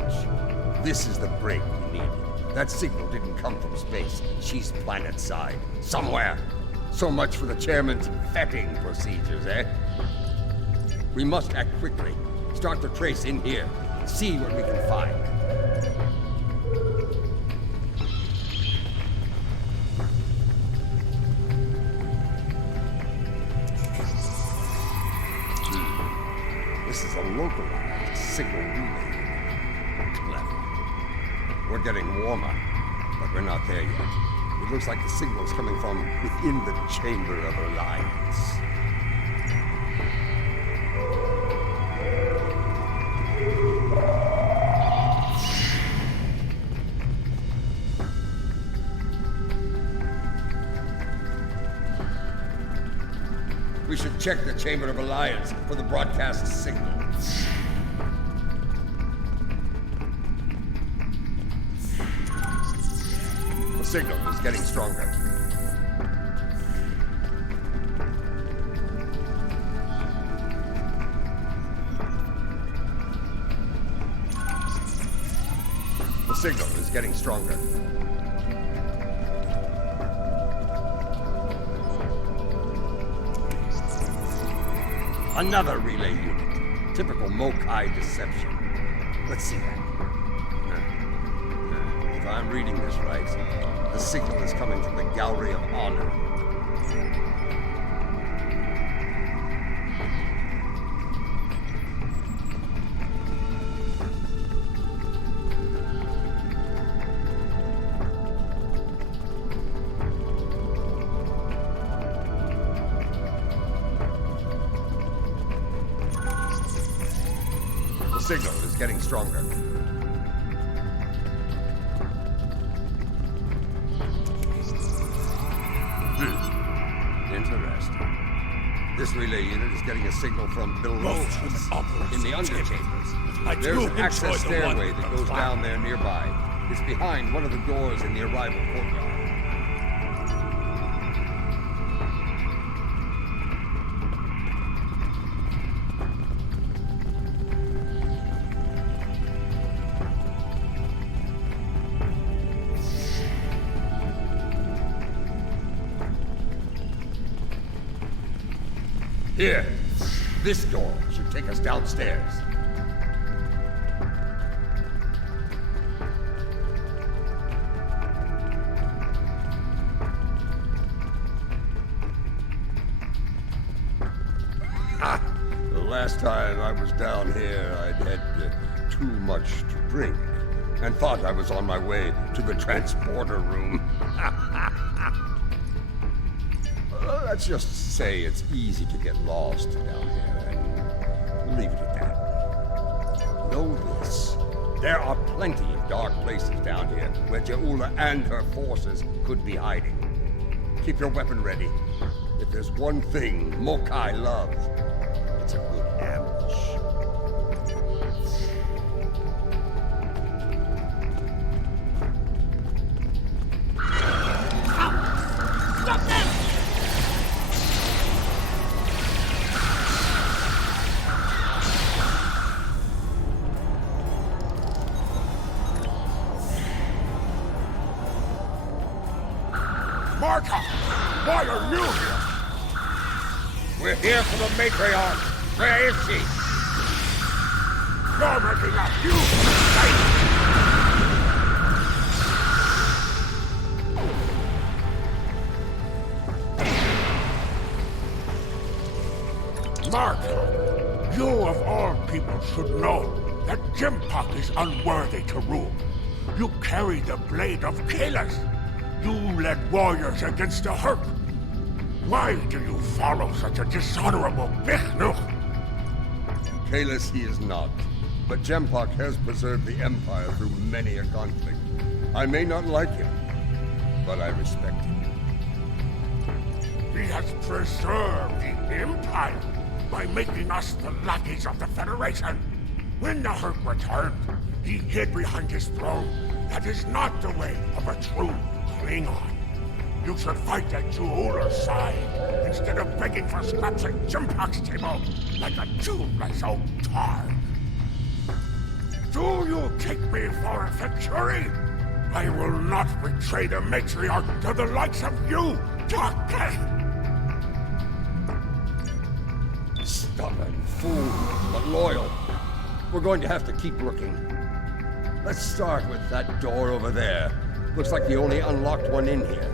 This is the break we needed. That signal didn't come from space. She's planet-side. Somewhere. So much for the chairman's vetting procedures, eh? We must act quickly. Start the trace in here. See what we can find. This is a localized signal relay. Clever. We're getting warmer, but we're not there yet. It looks like the signal's coming from within the Chamber of Alliance. We should check the Chamber of Alliance for the broadcast signal. The signal is getting stronger. The signal is getting stronger. Another relay unit. Typical Mokai deception. Let's see that. If I'm reading this right, the signal is coming from the Gallery of Honor. The signal is getting stronger. Interesting. This relay unit is getting a signal from below us, in the underchambers. There's an access stairway that goes down there nearby. It's behind one of the doors in the arrival courtyard. Here, this door should take us downstairs. Ah, the last time I was down here, I'd had too much to drink and thought I was on my way to the transporter room. Let's just say it's easy to get lost down here, and we'll leave it at that. Know this. There are plenty of dark places down here where Je'ula and her forces could be hiding. Keep your weapon ready. If there's one thing Mokai love, it's a good ambush. Stop them! Martha! Why are you here? We're here for the matriarch. Where is she? You're making a huge mistake! Martha, you of all people should know that Jempok is unworthy to rule. You carry the blade of Kalis. You led warriors against the Herc. Why do you follow such a dishonorable Bichnuch? Kalis he is not, but Jempok has preserved the Empire through many a conflict. I may not like him, but I respect him. He has preserved the Empire by making us the lackeys of the Federation. When the Herc returned, he hid behind his throne. That is not the way of a true Klingon. You should fight at Je'ula's side instead of begging for scraps at Jempok's table like a toothless old tar. Do you take me for a Victory? I will not betray the matriarch to the likes of you, Doctor! Stubborn fool, but loyal. We're going to have to keep looking. Let's start with that door over there. Looks like the only unlocked one in here.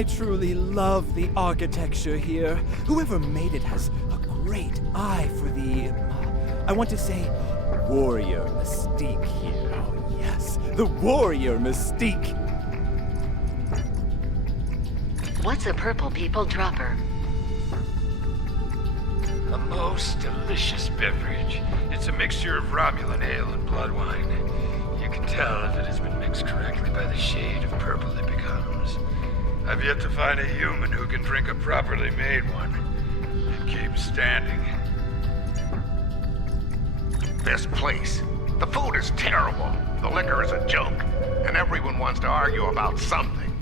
I truly love the architecture here. Whoever made it has a great eye for the, I want to say, warrior mystique here. Oh, yes, the warrior mystique. What's a purple people dropper? A most delicious beverage. It's a mixture of Romulan ale and blood wine. You can tell if it has been mixed correctly by the shade of purple it becomes. I've yet to find a human who can drink a properly made one and keep standing. This place. The food is terrible. The liquor is a joke. And everyone wants to argue about something.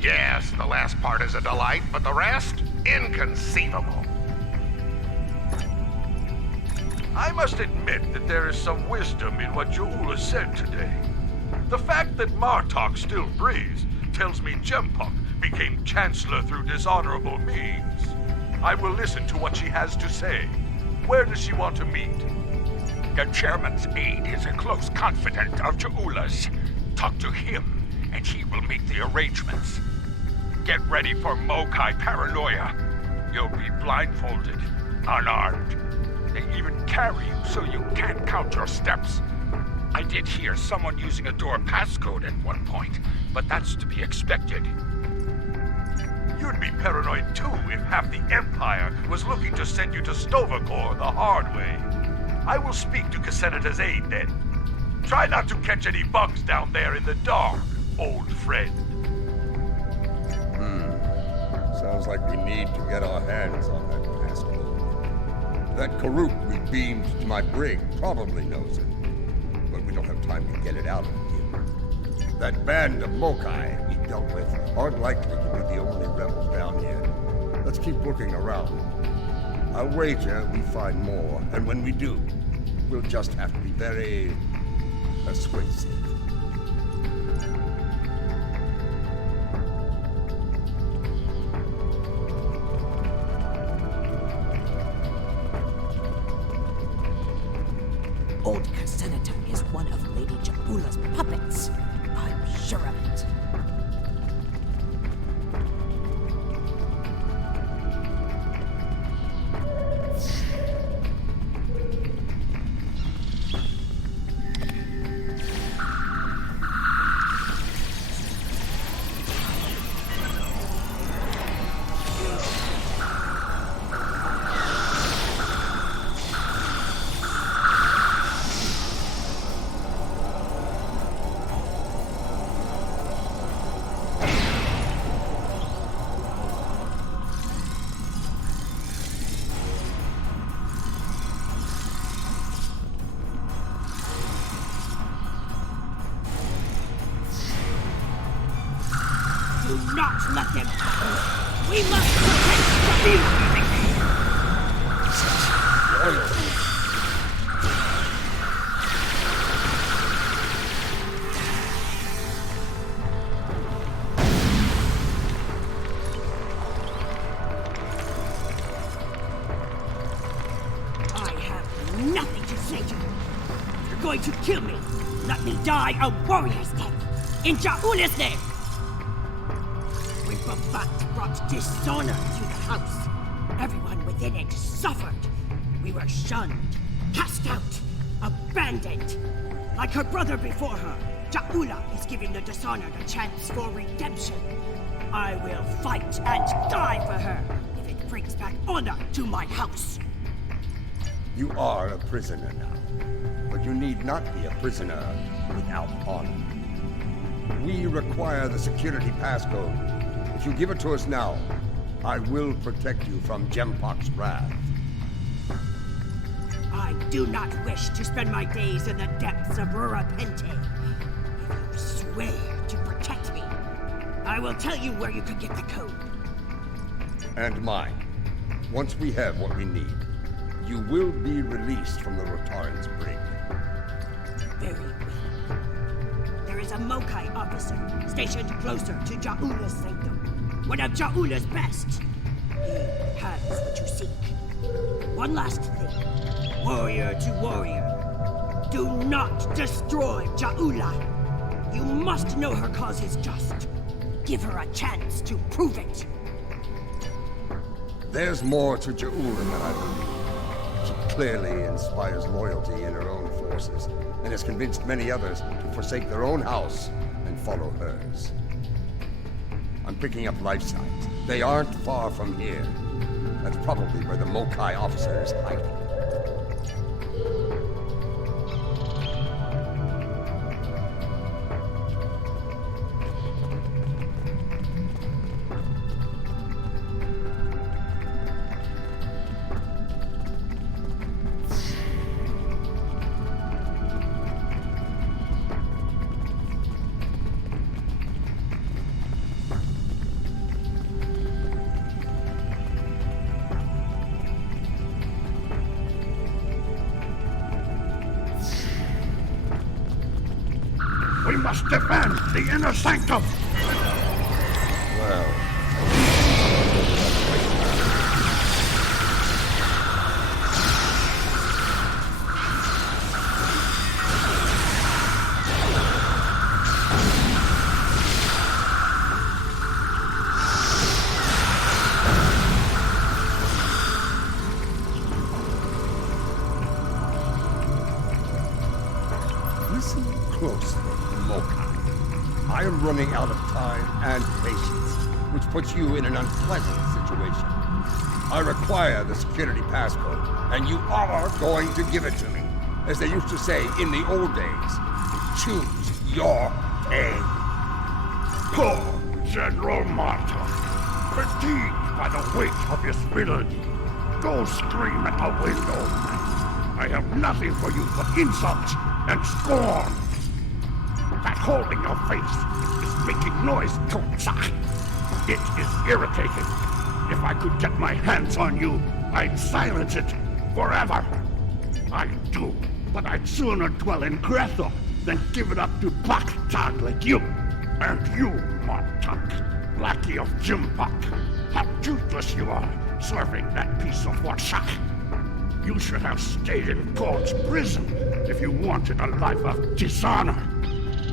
Yes, the last part is a delight, but the rest? Inconceivable. I must admit that there is some wisdom in what Jaula said today. The fact that Martok still breathes tells me Jempok became Chancellor through dishonorable means. I will listen to what she has to say. Where does she want to meet? The chairman's aide is a close confidant of Jaula's. Talk to him, and he will make the arrangements. Get ready for Mokai paranoia. You'll be blindfolded, unarmed. They even carry you so you can't count your steps. I did hear someone using a door passcode at one point, but that's to be expected. You'd be paranoid too if half the Empire was looking to send you to Stovacor the hard way. I will speak to Casenata's aide then. Try not to catch any bugs down there in the dark, old friend. Sounds like we need to get our hands on that passcode. That Karuk we beamed to my brig probably knows it, but we don't have time to get it out of him. That band of Mokai we dealt with aren't likely to be the only rebels down here. Let's keep looking around. I'll wager we find more, and when we do, we'll just have to be very persuasive. Old Casenata is one of Lady Jaula's puppets. I'm sure of it. Do not let them happen. We must protect the I have nothing to say to you. You're going to kill me. Let me die a warrior's death. In Jaula's name. When Bavat brought dishonor to the house, everyone within it suffered. We were shunned, cast out, abandoned. Like her brother before her, Jaula is giving the dishonored a chance for redemption. I will fight and die for her if it brings back honor to my house. You are a prisoner now, but you need not be a prisoner without honor. We require the security passcode. If you give it to us now, I will protect you from Jempok's wrath. I do not wish to spend my days in the depths of Rurapente. If you swear to protect me, I will tell you where you can get the code. And mine. Once we have what we need, you will be released from the Rotaran's brig. Very well. There is a Mokai officer stationed closer to Jaula's sanctum. One of Jaula's best. He has what you seek. One last thing. Warrior to warrior. Do not destroy Jaula. You must know her cause is just. give her a chance to prove it. There's more to Ja'ula than I believe. She clearly inspires loyalty in her own forces, and has convinced many others to forsake their own house and follow hers. I'm picking up life signs. They aren't far from here. That's probably where the Mokai officer is hiding. We must defend the inner sanctum! Well... Listen closely, Mokai. I am running out of time and patience, which puts you in an unpleasant situation. I require the security passcode, and you are going to give it to me. As they used to say in the old days, choose your pain. Poor General Marta, fatigued by the weight of his villainy. Go scream at the window, man. I have nothing for you but insults and scorn. That hole in your face is making noise, Totsa. It is irritating. If I could get my hands on you, I'd silence it forever. I do, but I'd sooner dwell in Grethel than give it up to Baktag like you. And you, Martak, lackey of Jimpak, how toothless you are, serving that piece of Warshak. You should have stayed in God's prison if you wanted a life of dishonor.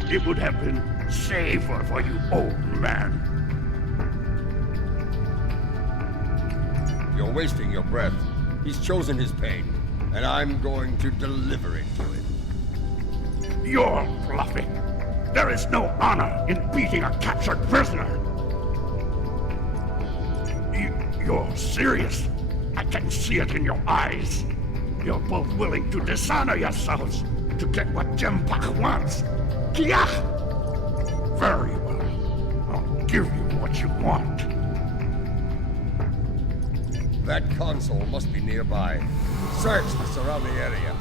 It would have been safer for you, old man. You're wasting your breath. He's chosen his pain, and I'm going to deliver it to him. You're bluffing. There is no honor in beating a captured prisoner. You're serious. I can see it in your eyes. You're both willing to dishonor yourselves to get what Jimpak wants. Kia! Very well. I'll give you what you want. That console must be nearby. Search the surrounding area.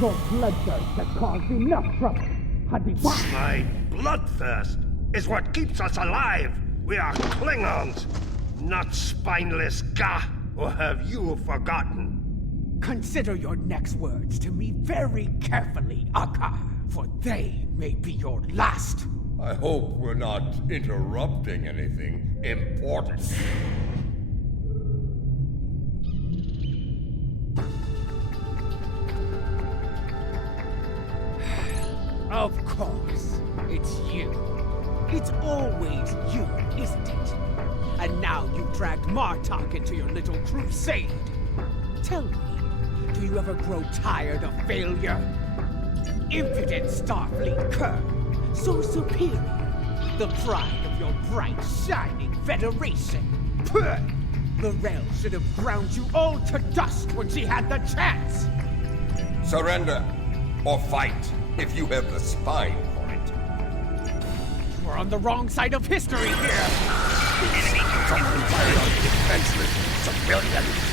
Your bloodthirst has caused enough trouble. My bloodthirst is what keeps us alive. We are Klingons, not spineless Ga. Or have you forgotten? Consider your next words to me very carefully, Akka, for they may be your last. I hope we're not interrupting anything important. Of course, it's you. It's always you, isn't it? And now you've dragged Martok into your little crusade. Tell me, do you ever grow tired of failure? Impudent Starfleet cur, so superior, the pride of your bright, shining Federation. Puh! L'Rell should have ground you all to dust when she had the chance! Surrender, or fight, if you have the spine for it. We're on the wrong side of history here! Someone fired on defenseless civilians!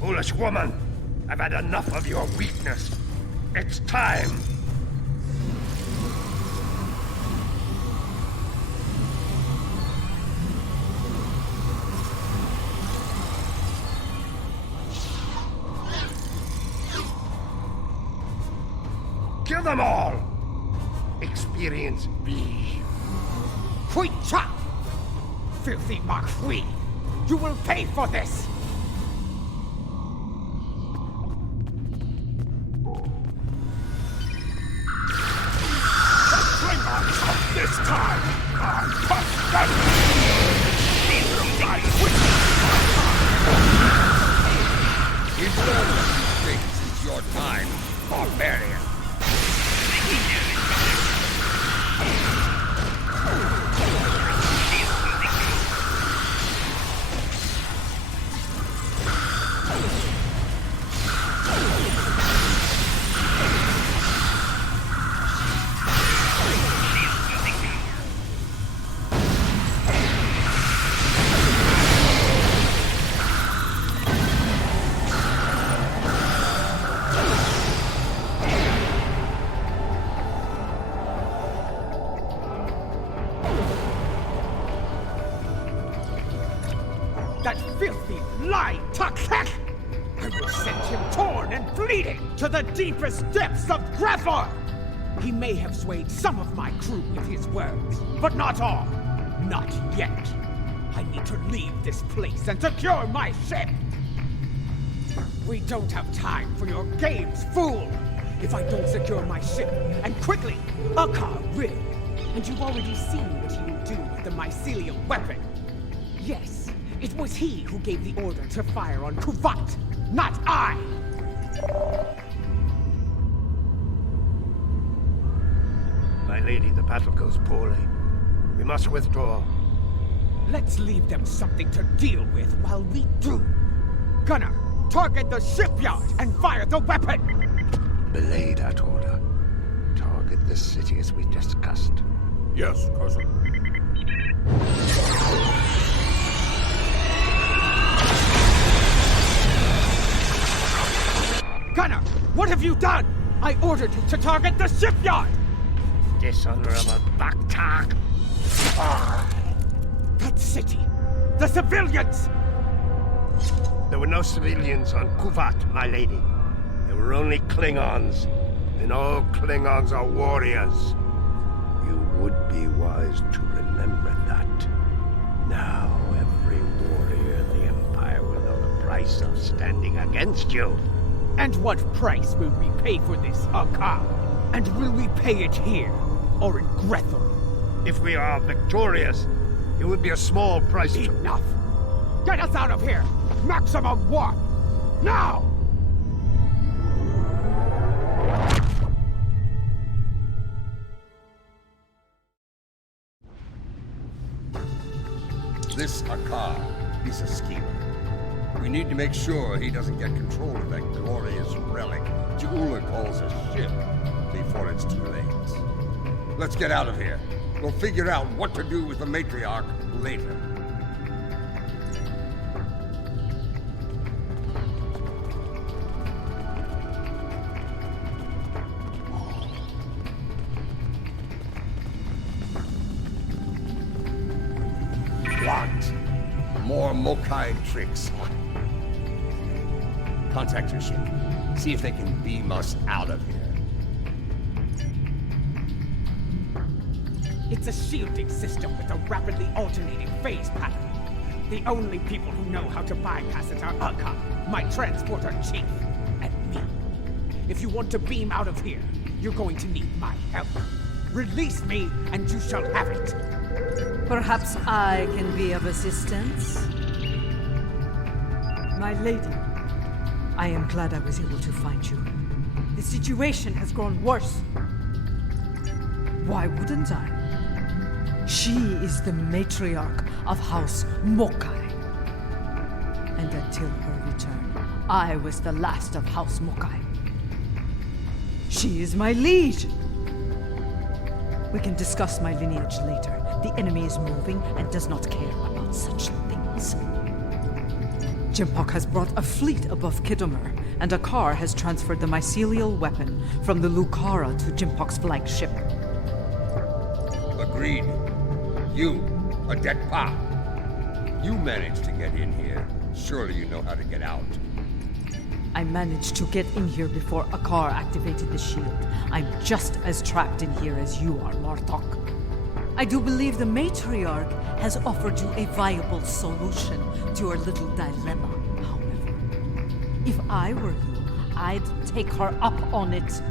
Foolish woman! I've had enough of your weakness. It's time! Kill them all! Experience me. Hui Cha! Filthy Marquis! You will pay for this! This time, I must them! You've learned things since your time, barbarian. That filthy, lying Tuck-Heck! I will send him torn and bleeding to the deepest depths of Grethor! He may have swayed some of my crew with his words, but not all. Not yet. I need to leave this place and secure my ship! We don't have time for your games, fool! If I don't secure my ship, and quickly, Akar will. And you've already seen what he will do with the mycelium weapon. Yes, it was he who gave the order to fire on Kuvat, not I! My lady, the battle goes poorly. We must withdraw. Let's leave them something to deal with while we do. Gunner, target the shipyard and fire the weapon! Belay that order. Target the city as we discussed. Yes, cousin. Gunner, what have you done? I ordered you to target the shipyard! Dishonorable Baktak! That city! The civilians! There were no civilians on Kuvat, my lady. There were only Klingons. And all Klingons are warriors. You would be wise to remember that. Now every warrior in the Empire will know the price of standing against you. And what price will we pay for this, Akar? And will we pay it here, or in Grethor? If we are victorious, it would be a small price to... Enough! Get us out of here! Maximum warp! Now! This Akar, he's a schemer. We need to make sure he doesn't get control of that glorious relic Ja'ula calls a ship before it's too late. Let's get out of here. We'll figure out what to do with the matriarch later. Mokai tricks. Contact your ship. See if they can beam us out of here. It's a shielding system with a rapidly alternating phase pattern. The only people who know how to bypass it are Akka, my transporter chief, and me. If you want to beam out of here, you're going to need my help. Release me, and you shall have it. Perhaps I can be of assistance? My lady, I am glad I was able to find you. The situation has grown worse. Why wouldn't I? She is the matriarch of House Mokai. And until her return, I was the last of House Mokai. She is my liege. We can discuss my lineage later. The enemy is moving and does not care about such things. Jempok has brought a fleet above Khitomer, and Akar has transferred the mycelial weapon from the Lucara to Jempok's flagship. Agreed. You, Adetpa. You managed to get in here. Surely you know how to get out. I managed to get in here before Akar activated the shield. I'm just as trapped in here as you are, Martok. I do believe the matriarch has offered you a viable solution to your little dilemma, however. If I were you, I'd take her up on it.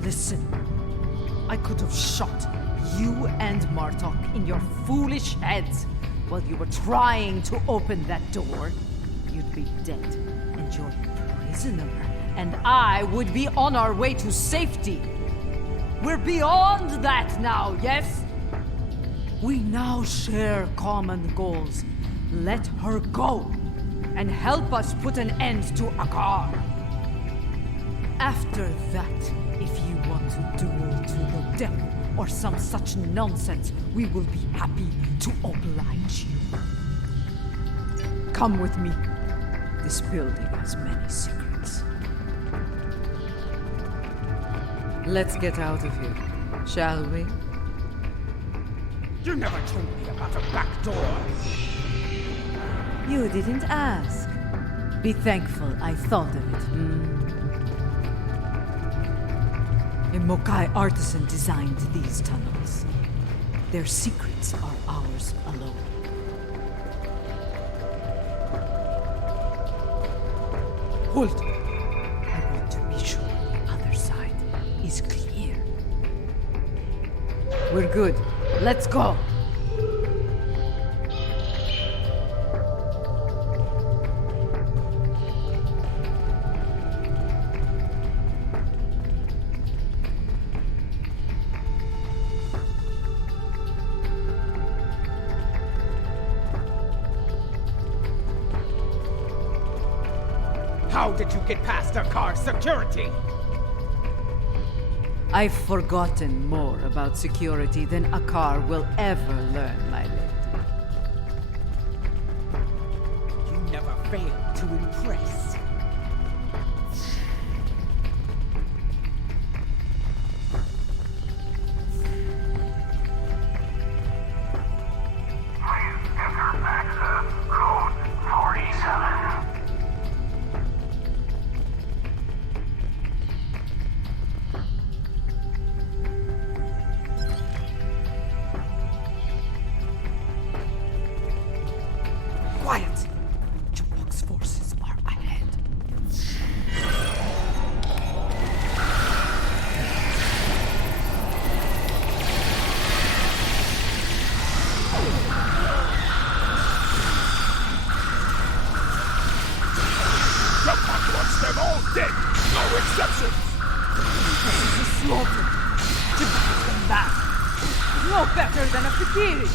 Listen, I could have shot you and Martok in your foolish heads while you were trying to open that door. You'd be dead, and your prisoner and I would be on our way to safety. We're beyond that now, yes? We now share common goals. Let her go, and help us put an end to Akar. After that, if you want to duel to the death or some such nonsense, we will be happy to oblige you. Come with me. This building has many secrets. Let's get out of here, shall we? You never told me about a back door. You didn't ask. Be thankful I thought of it, A Mokai artisan designed these tunnels. Their secrets are ours alone. Hold! I want to be sure the other side is clear. We're good. Let's go! How did you get past Akar's security? I've forgotten more about security than Akar will ever learn, my lady. You never fail to impress. Quiet! Jempok's forces are ahead. Jempok wants them all dead! No exceptions! This is a slaughter. Jempok is the man. No better than a Fakiri.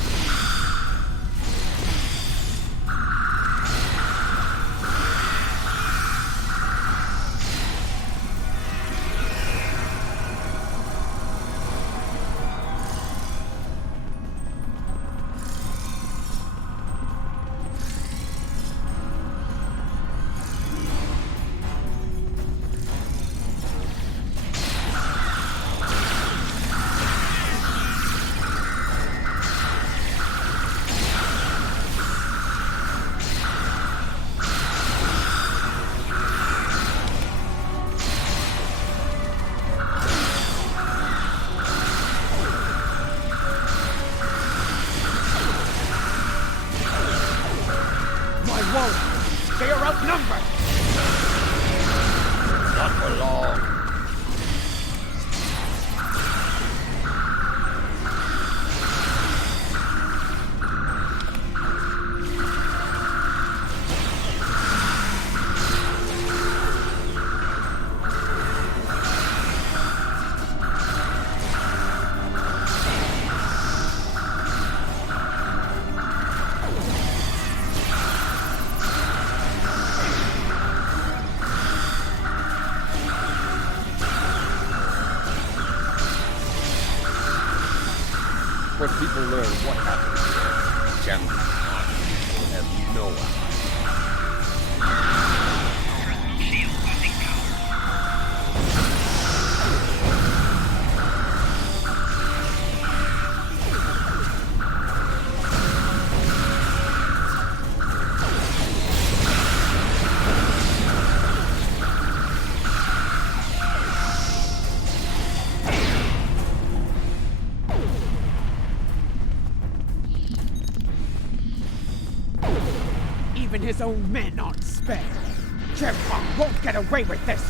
When people learn what happened here, Jempok will have no idea. Even his own men aren't spared. Jempok won't get away with this!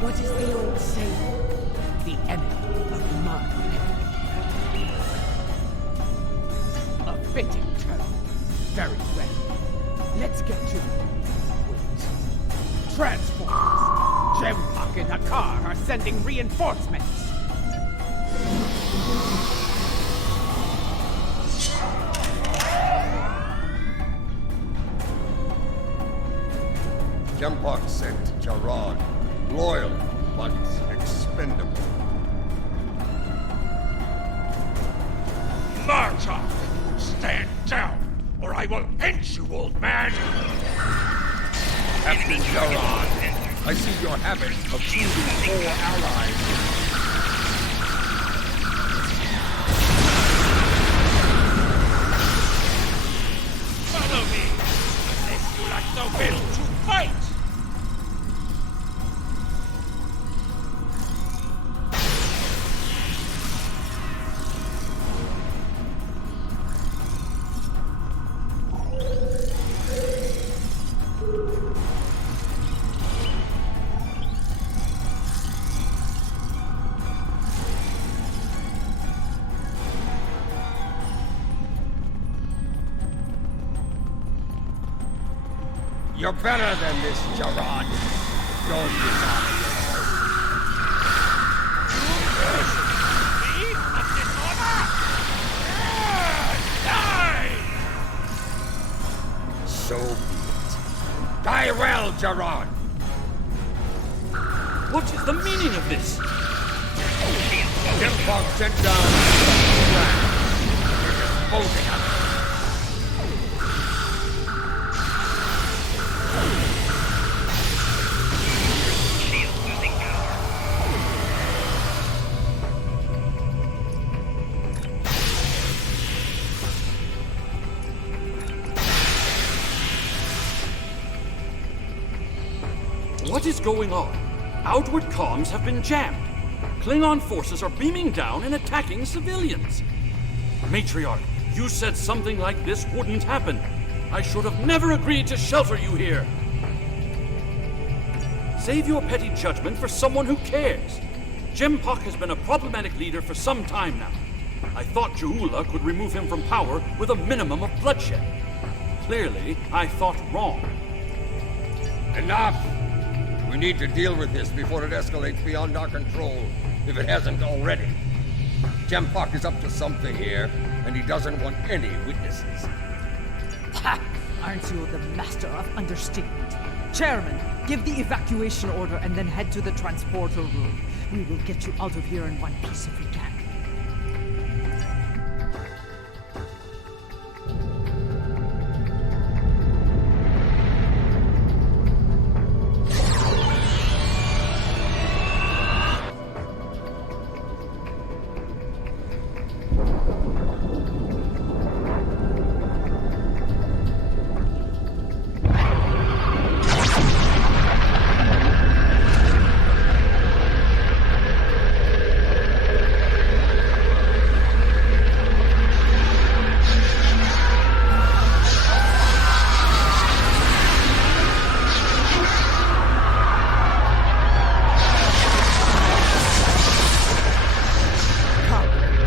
What is the old saying? The enemy of my enemy. A fitting term. Very well. Let's get to it. Wait. Transporters! Jempok and Hakar are sending reinforcements! Jempok sent Jarod. Loyal, but expendable. Martok! Stand down, or I will pinch you, old man! Captain Jarod, I see your habit of choosing 4 allies. Follow me, unless you like the will to fight! You're better than this, Jarod. Don't dishonor yourself. So be it. Die well, Jarod. What is the meaning of this? Jempok sent down the plan. We're disposing of it. What is going on? Outward comms have been jammed. Klingon forces are beaming down and attacking civilians. Matriarch, you said something like this wouldn't happen. I should have never agreed to shelter you here. Save your petty judgment for someone who cares. Jempok has been a problematic leader for some time now. I thought Jeula could remove him from power with a minimum of bloodshed. Clearly, I thought wrong. Enough! We need to deal with this before it escalates beyond our control, if it hasn't already. Jempock is up to something here, and he doesn't want any witnesses. Ha! Aren't you the master of understatement? Chairman, give the evacuation order and then head to the transporter room. We will get you out of here in one piece if we can.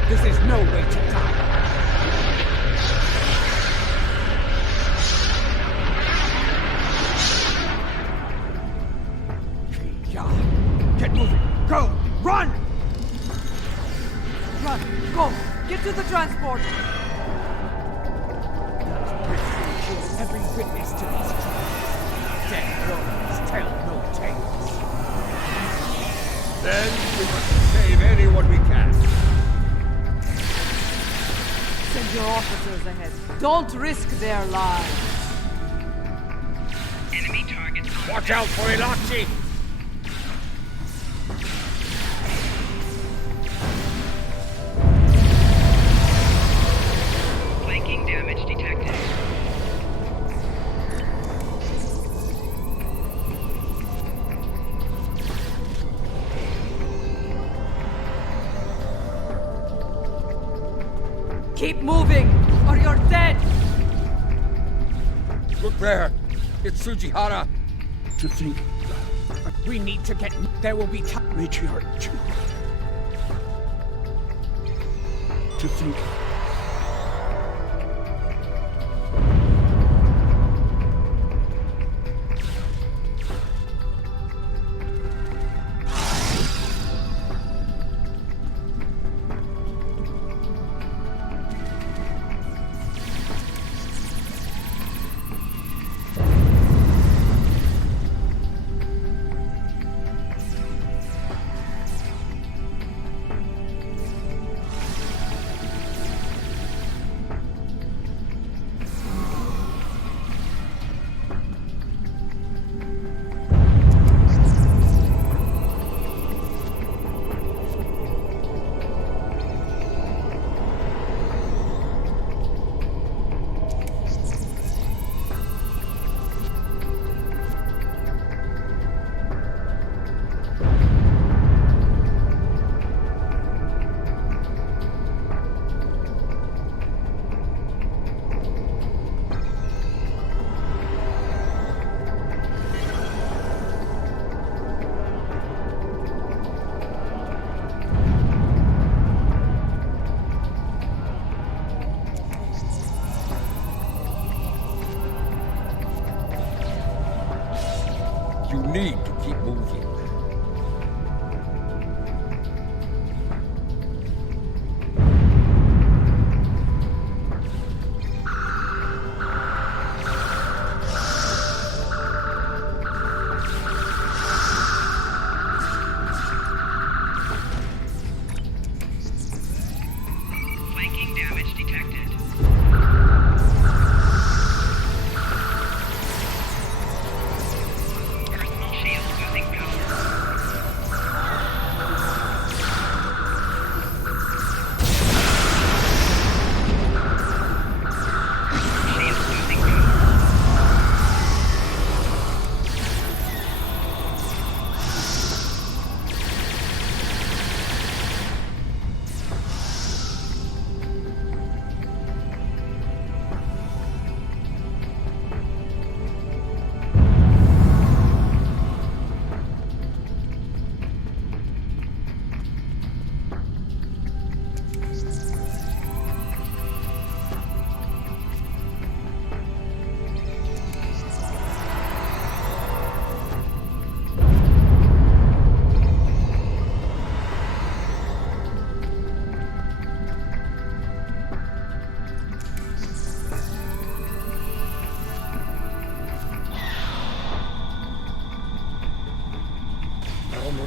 This is no way to die. Get moving. Go. Run! Run. Go. Get to the transporter. Kills every witness to these trials. Dead warriors tell no tales. Then we must save anyone we can. Send your officers ahead. Don't risk their lives. Enemy targets. Watch out for Ilachi! Flanking damage detected. Keep moving, or you're dead! Look there! It's Sujihara! To think... We need to get... There will be time... Matriarch Jew. To think... You need to keep moving. Flanking damage detected. Personal shield losing power. Shield losing power.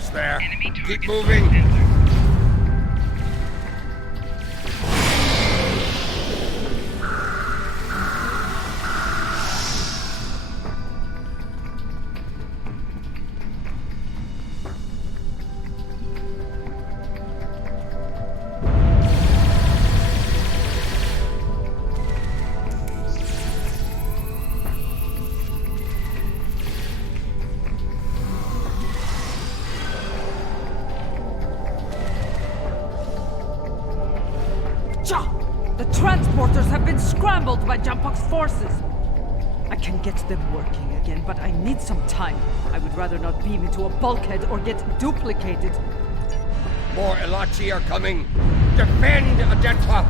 Almost there. Keep moving. The transporters have been scrambled by Jampok's forces. I can get them working again, but I need some time. I would rather not beam into a bulkhead or get duplicated. More Elachi are coming. Defend Adetpa!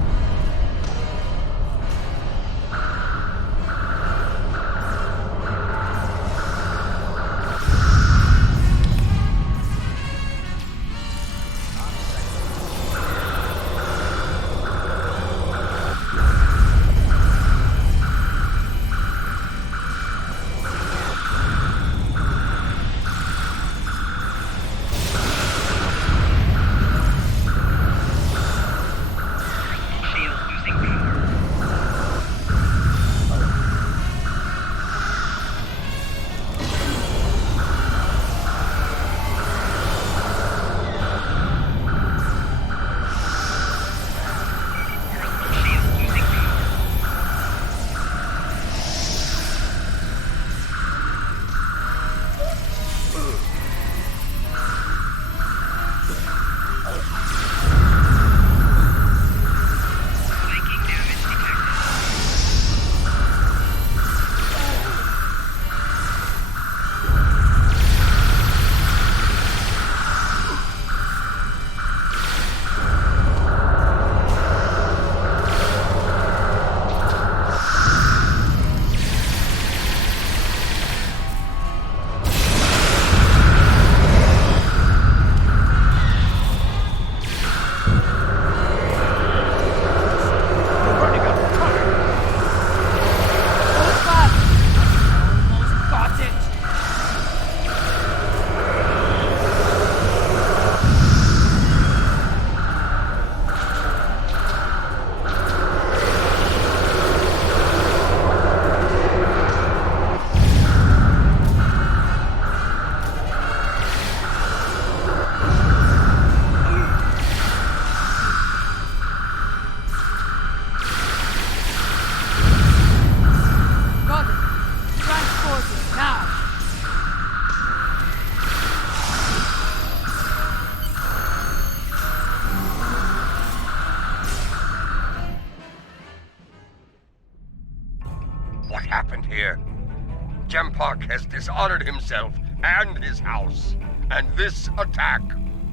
What happened here? Jempak has dishonored himself and his house, and this attack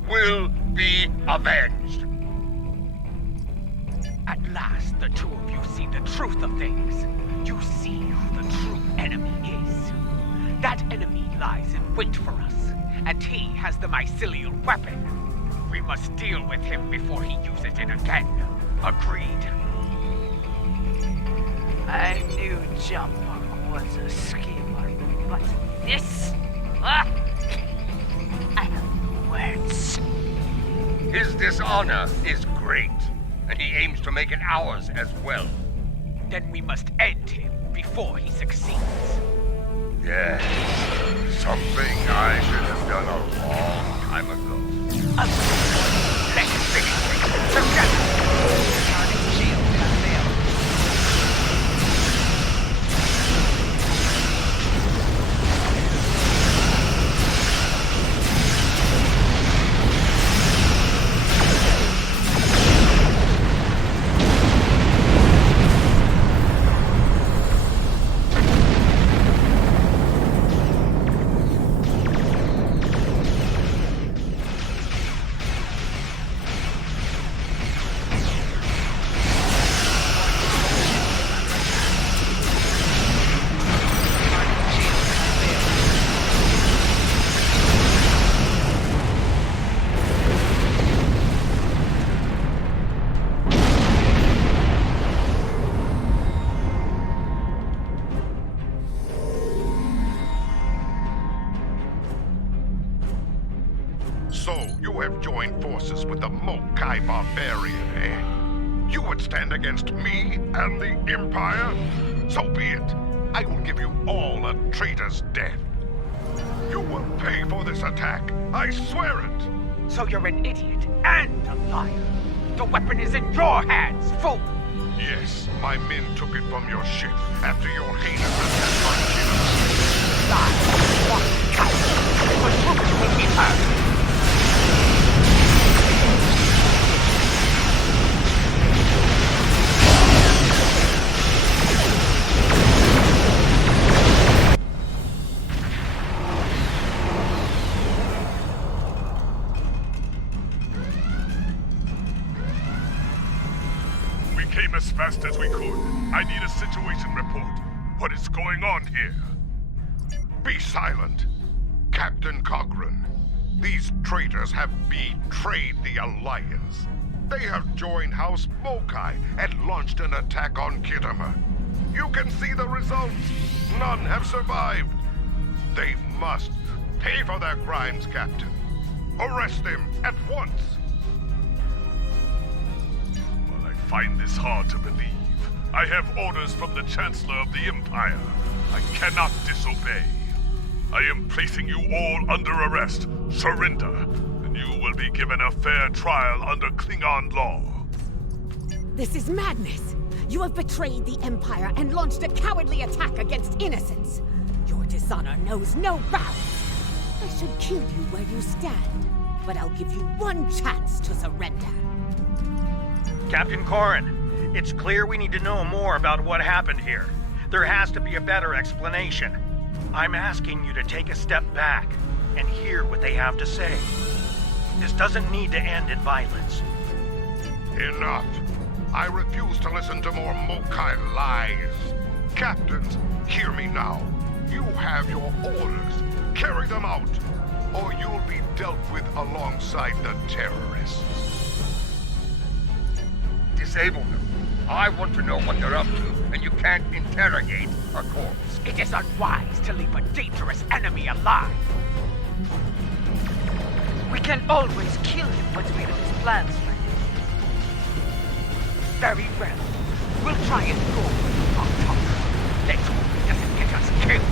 will be avenged. At last, the two of you see the truth of things. You see who the true enemy is. That enemy lies in wait for us, and he has the mycelial weapon. We must deal with him before he uses it again. Agreed? I knew Jumpak was a schemer, but this... I have no words. His dishonor is great, and he aims to make it ours as well. Then we must end him before he succeeds. Yes, something I should have done a long time ago. Let's finish it together! Starting shield has failed. barbarian, eh? You would stand against me and the Empire? So be it. I will give you all a traitor's death. You will pay for this attack. I swear it. So you're an idiot and a liar. The weapon is in your hands, fool. Yes, my men took it from your ship after your heinous attack on Kittimer. Lie. What coward? It was proof you will keep her. Came as fast as we could. I need a situation report. What is going on here? Be silent. Captain Cochrane. These traitors have betrayed the Alliance. They have joined House Mokai and launched an attack on Kittimer. You can see the results. None have survived. They must pay for their crimes, Captain. Arrest them at once. I find this hard to believe. I have orders from the Chancellor of the Empire. I cannot disobey. I am placing you all under arrest. Surrender, and you will be given a fair trial under Klingon law. This is madness. You have betrayed the Empire and launched a cowardly attack against innocents. Your dishonor knows no bounds. I should kill you where you stand, but I'll give you one chance to surrender. Captain Corrin, it's clear we need to know more about what happened here. There has to be a better explanation. I'm asking you to take a step back and hear what they have to say. This doesn't need to end in violence. Enough. I refuse to listen to more Mokai lies. Captains, hear me now. You have your orders. Carry them out, or you'll be dealt with alongside the terrorists. Disable them. I want to know what they're up to, and you can't interrogate a corpse. It is unwise to leave a dangerous enemy alive. We can always kill him once we know his plans for him. Very well. We'll try and go on top. Let's hope he doesn't get us killed.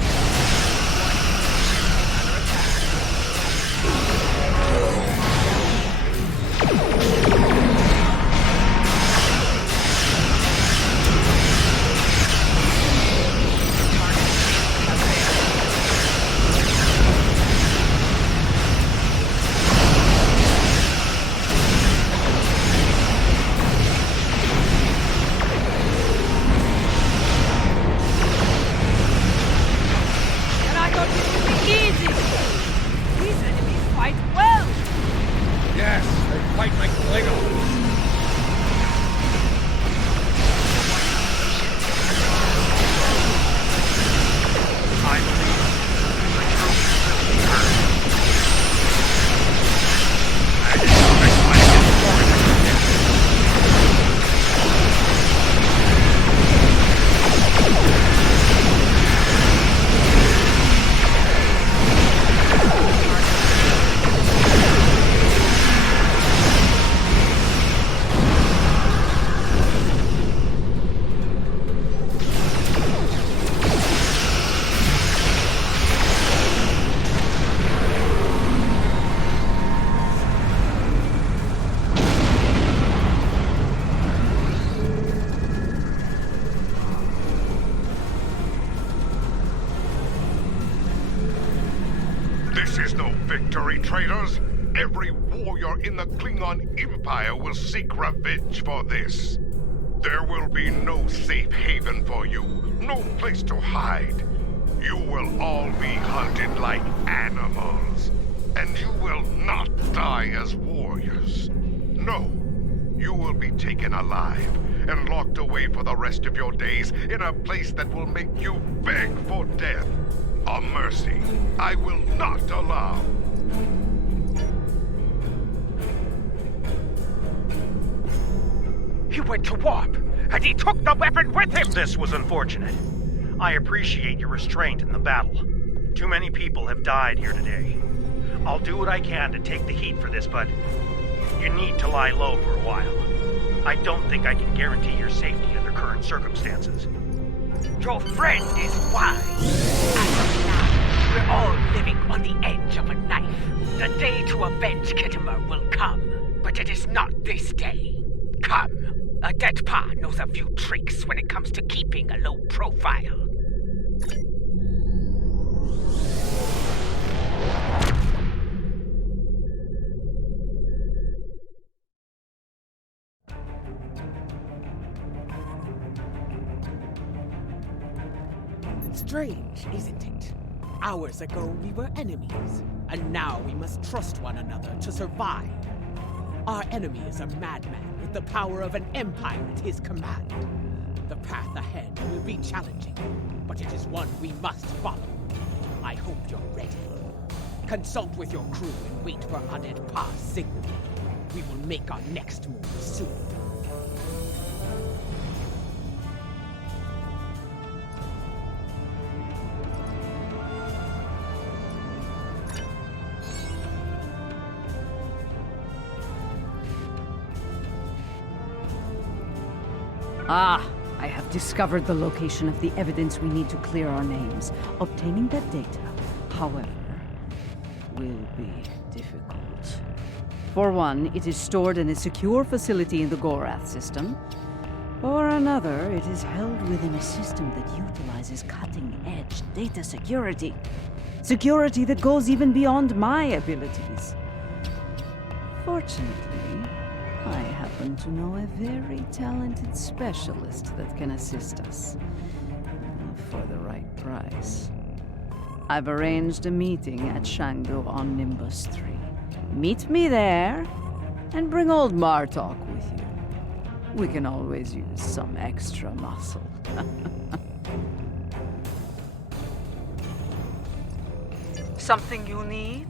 Traitors, every warrior in the Klingon Empire will seek revenge for this. There will be no safe haven for you, no place to hide. You will all be hunted like animals, and you will not die as warriors. No, you will be taken alive and locked away for the rest of your days in a place that will make you beg for death. A mercy I will not allow. He went to warp, and he took the weapon with him! This was unfortunate. I appreciate your restraint in the battle. Too many people have died here today. I'll do what I can to take the heat for this, but You need to lie low for a while. I don't think I can guarantee your safety under current circumstances. Your friend is wise. As of now, we're all living on the edge of a knife. The day to avenge Kittimer will come, but it is not this day. Come. A dead pa knows a few tricks when it comes to keeping a low profile. Strange, isn't it? Hours ago we were enemies, and now we must trust one another to survive. Our enemy is a madman with the power of an empire at his command. The path ahead will be challenging, but it is one we must follow. I hope you're ready. Consult with your crew and wait for Undead Pa's signal. We will make our next move soon. Ah, I have discovered the location of the evidence we need to clear our names. Obtaining that data, however, will be difficult. For one, it is stored in a secure facility in the Gorath system. For another, it is held within a system that utilizes cutting-edge data security. Security that goes even beyond my abilities. Fortunately, I happen to know a very talented specialist that can assist us. For the right price. I've arranged a meeting at Shango on Nimbus 3. Meet me there, and bring old Martok with you. We can always use some extra muscle. Something you need?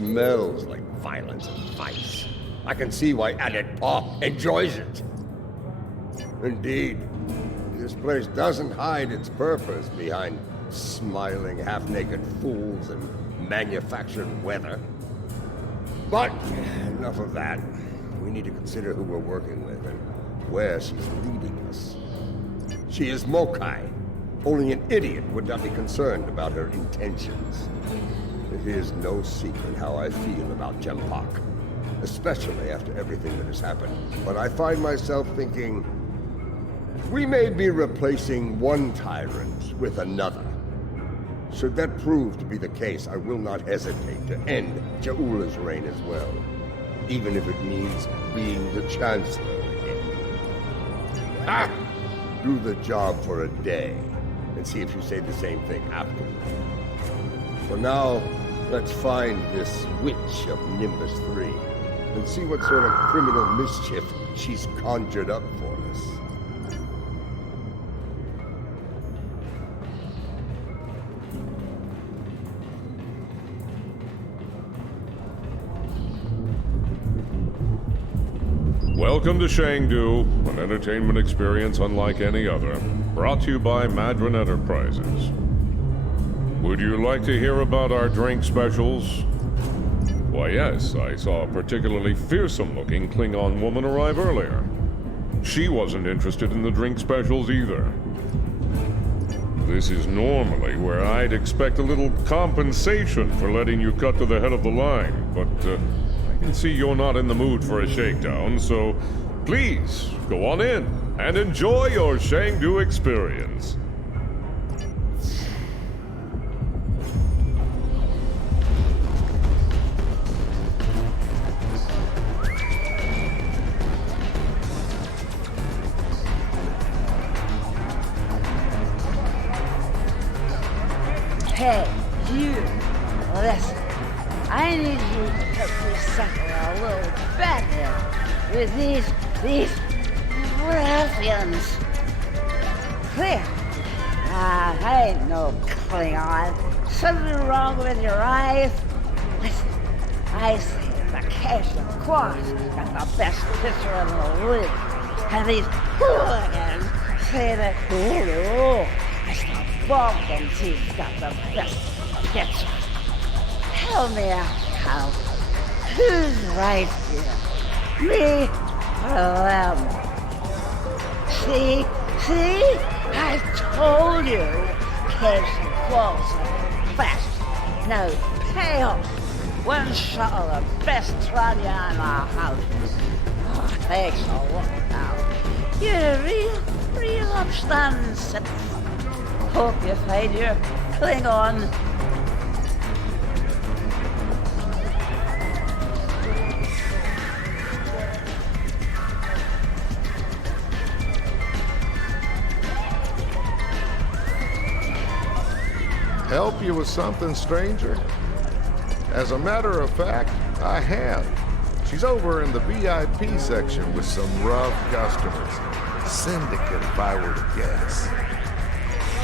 smells like violence and vice. I can see why Adet Pa enjoys it. Indeed, this place doesn't hide its purpose behind smiling, half-naked fools and manufactured weather. But enough of that. We need to consider who we're working with and where she's leading us. She is Mokai. Only an idiot would not be concerned about her intentions. It is no secret how I feel about Jempak, especially after everything that has happened. But I find myself thinking, we may be replacing one tyrant with another. Should that prove to be the case, I will not hesitate to end Jaula's reign as well, even if it means being the Chancellor again. Ha! Do the job for a day, and see if you say the same thing afterward. For now, let's find this witch of Nimbus 3, and see what sort of criminal mischief she's conjured up for us. Welcome to Shangdu, an entertainment experience unlike any other, brought to you by Madron Enterprises. Would you like to hear about our drink specials? Why yes, I saw a particularly fearsome-looking Klingon woman arrive earlier. She wasn't interested in the drink specials either. This is normally where I'd expect a little compensation for letting you cut to the head of the line, but I can see you're not in the mood for a shakedown, so please go on in and enjoy your Shangdu experience. Hey, you! Listen, I need you to put this sucker a little better with these ruffians. Clear? I ain't no Klingon. Something wrong with your eyes? Listen, I say the Cash of Quas got the best pitcher in the league. And these hooligans say that, oh, Vulcan team's got the best pitcher. Help me out, Hal. Who's right here? Me or them? See? I told you. Cash and Qualls are best. No payoff. One shot of the best Tranya in our house. Oh, thanks a lot, Hal. You're a real upstanding citizen. Hope you find your Klingon. Help you with something, stranger? As a matter of fact, I have. She's over in the VIP section with some rough customers. Syndicate, if I were to guess.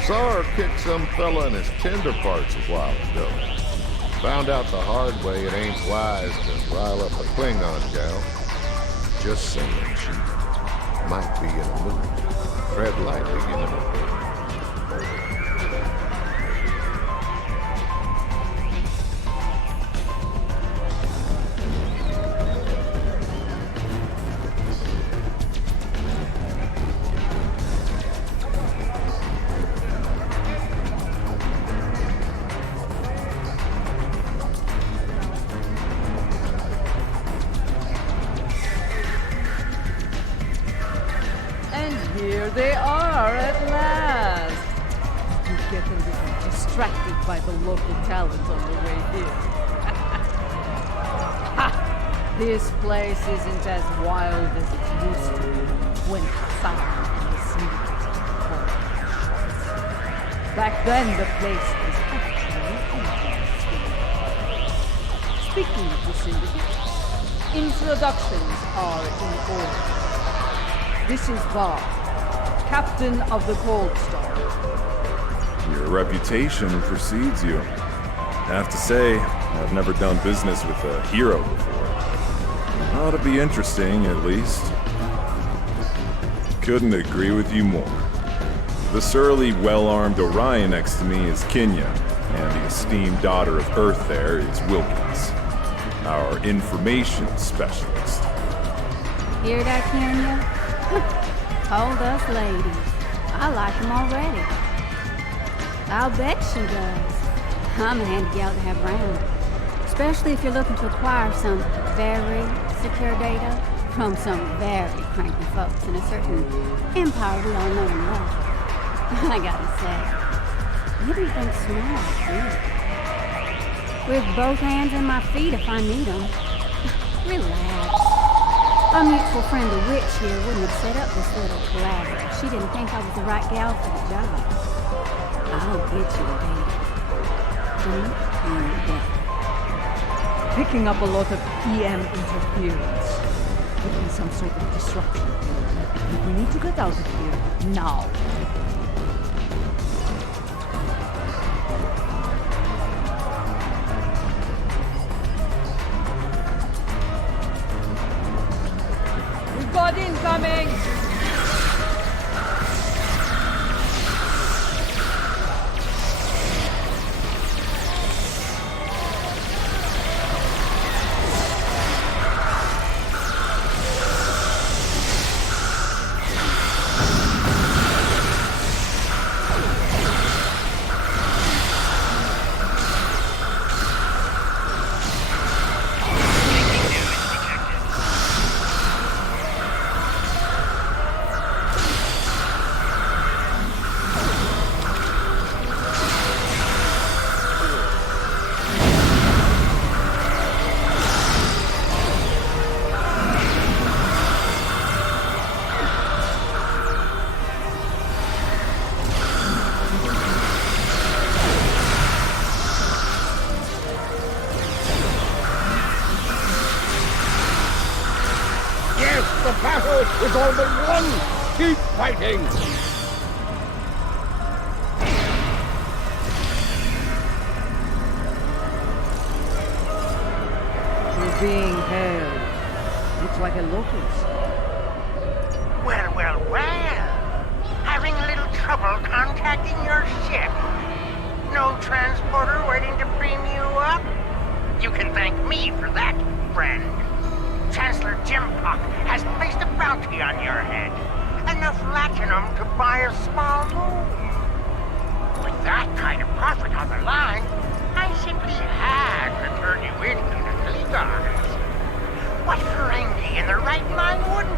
Saw her kick some fella in his tender parts a while ago. Found out the hard way it ain't wise to rile up a Klingon gal. Just saying, she might be in a mood. Tread lightly, you know. Here they are at last. You get a little distracted by the local talent on the way here. Ha! This place isn't as wild as it used to be when Hassan and the syndicate called shots. Back then, the place was actually empty. Speaking of the syndicate, introductions are in order. This is Bob, Captain of the Cold Star. Your reputation precedes you. I have to say, I've never done business with a hero before. Ought to be interesting, at least. Couldn't agree with you more. The surly, well-armed Orion next to me is Kenya, and the esteemed daughter of Earth there is Wilkins, our information specialist. Hear that, Kenya? Told us ladies. I like him already. I'll bet she does. I'm a handy gal to have around. Especially if you're looking to acquire some very secure data from some very cranky folks in a certain empire we all know and love. I gotta say, everything's smart, too. With both hands and my feet if I need them. Relax. Our mutual friend, the witch here, wouldn't have set up this little collaborative if she didn't think I was the right gal for the job. I'll get you a date. Don't you dare. Picking up a lot of EM interference. Could be some sort of disruption. We need to get out of here now. We've got incoming! The battle is all but won! Keep fighting! You're being held. Looks like a locust. Well, well, well. Having a little trouble contacting your ship. No transporter waiting to beam you up? You can thank me for that, friend. Chancellor Jimpock has placed a bounty on your head. Enough latinum to buy a small moon. With that kind of profit on the line, I simply had to turn you into the Klingons. What Ferengi in their right mind wouldn't?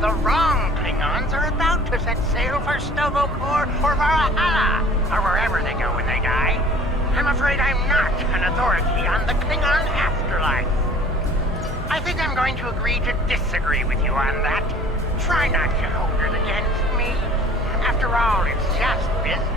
The wrong Klingons are about to set sail for Stovokor or Valhalla, or wherever they go when they die. I'm afraid I'm not an authority on the Klingon afterlife. I think I'm going to agree to disagree with you on that. Try not to hold it against me. After all, it's just business.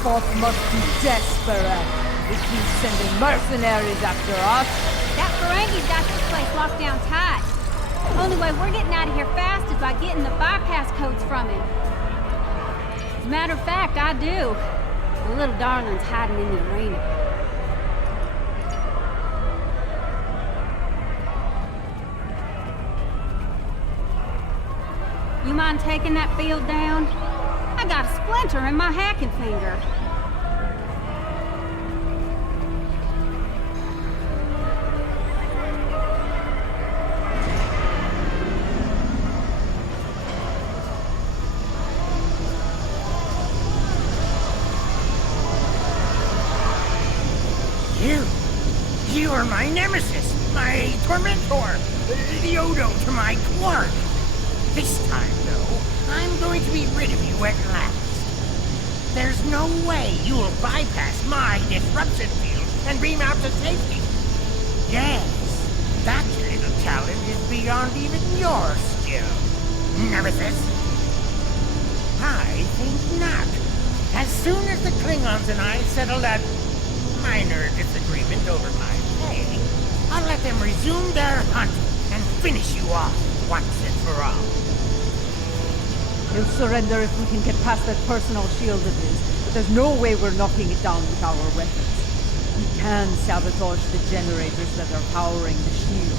Spock must be desperate if he's sending mercenaries after us. That Ferengi's got this place locked down tight. Only way we're getting out of here fast is by getting the bypass codes from him. Matter of fact, I do. The little darling's hiding in the arena. You mind taking that field down? I got a splinter in my hacking finger. You are my nemesis, my tormentor, the Odo to my quark. This time, though, I'm going to be rid of you at last. There's no way you'll bypass my disruption field and beam out to safety. Yes, that little challenge is beyond even your skill, nemesis. I think not. As soon as the Klingons and I settle that minor disagreement over my pay, I'll let them resume their hunt and finish you off once and for all. He'll surrender if we can get past that personal shield of his, but there's no way we're knocking it down with our weapons. We can sabotage the generators that are powering the shield.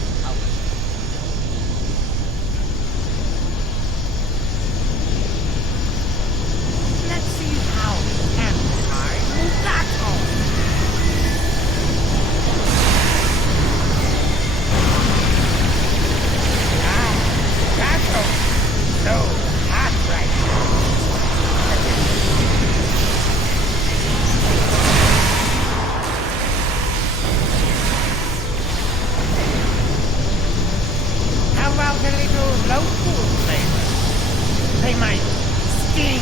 Let's see how I move that home. So hot right now. How about a little local flavor? They might sting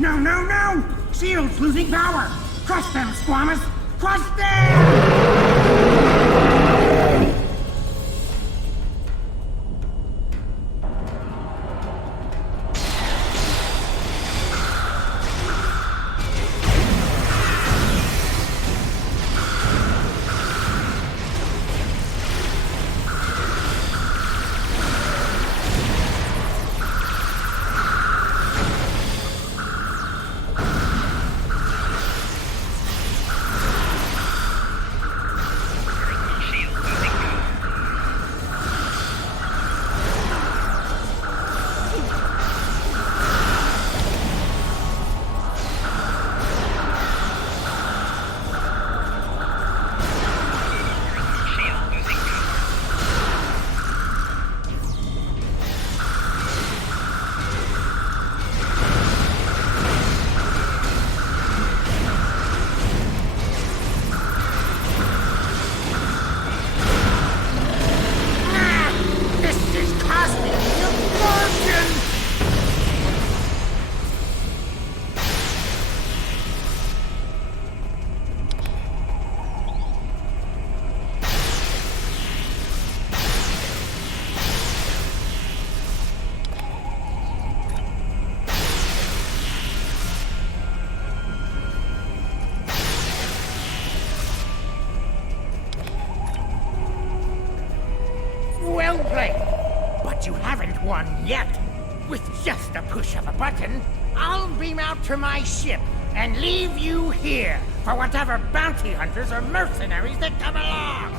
No! Shield's losing power! Crush them, Squammas! Crush them! haven't won yet. With just a push of a button, I'll beam out to my ship and leave you here for whatever bounty hunters or mercenaries that come along.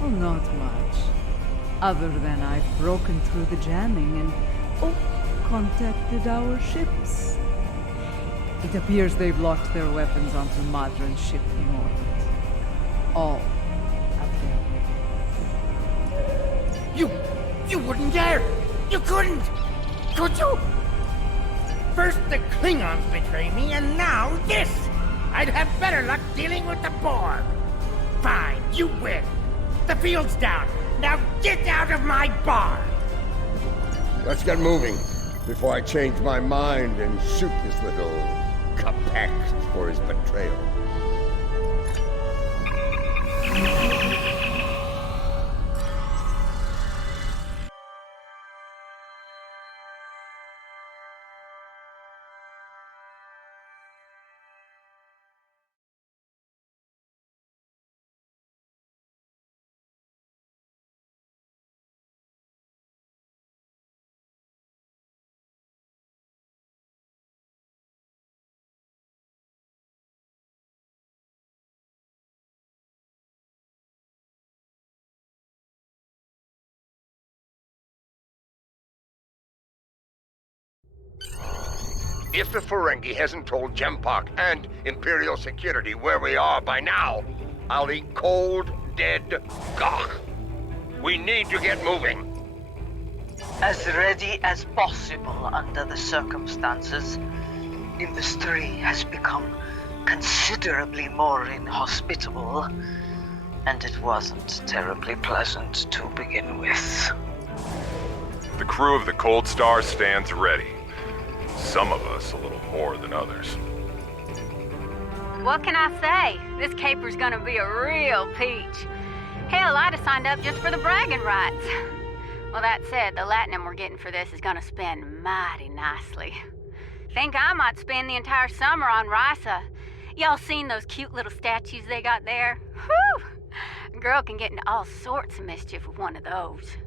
Oh, not much. Other than I've broken through the jamming and, contacted our ships. It appears they've locked their weapons onto Madron's ship in orbit. All of them. You wouldn't dare! You couldn't! Could you? First the Klingons betray me, and now this! I'd have better luck dealing with the Borg. Fine, you win. The field's down. Now get out of my bar! Let's get moving before I change my mind and shoot this little Capex for his betrayal. If the Ferengi hasn't told Jempak and Imperial Security where we are by now, I'll eat cold, dead gagh. We need to get moving. As ready as possible under the circumstances. Industry has become considerably more inhospitable, and it wasn't terribly pleasant to begin with. The crew of the Cold Star stands ready. Some of us a little more than others. What can I say? This caper's gonna be a real peach. Hell, I'd have signed up just for the bragging rights. Well, that said, the latinum we're getting for this is gonna spend mighty nicely. Think I might spend the entire summer on Risa. Y'all seen those cute little statues they got there? Whew! A girl can get into all sorts of mischief with one of those.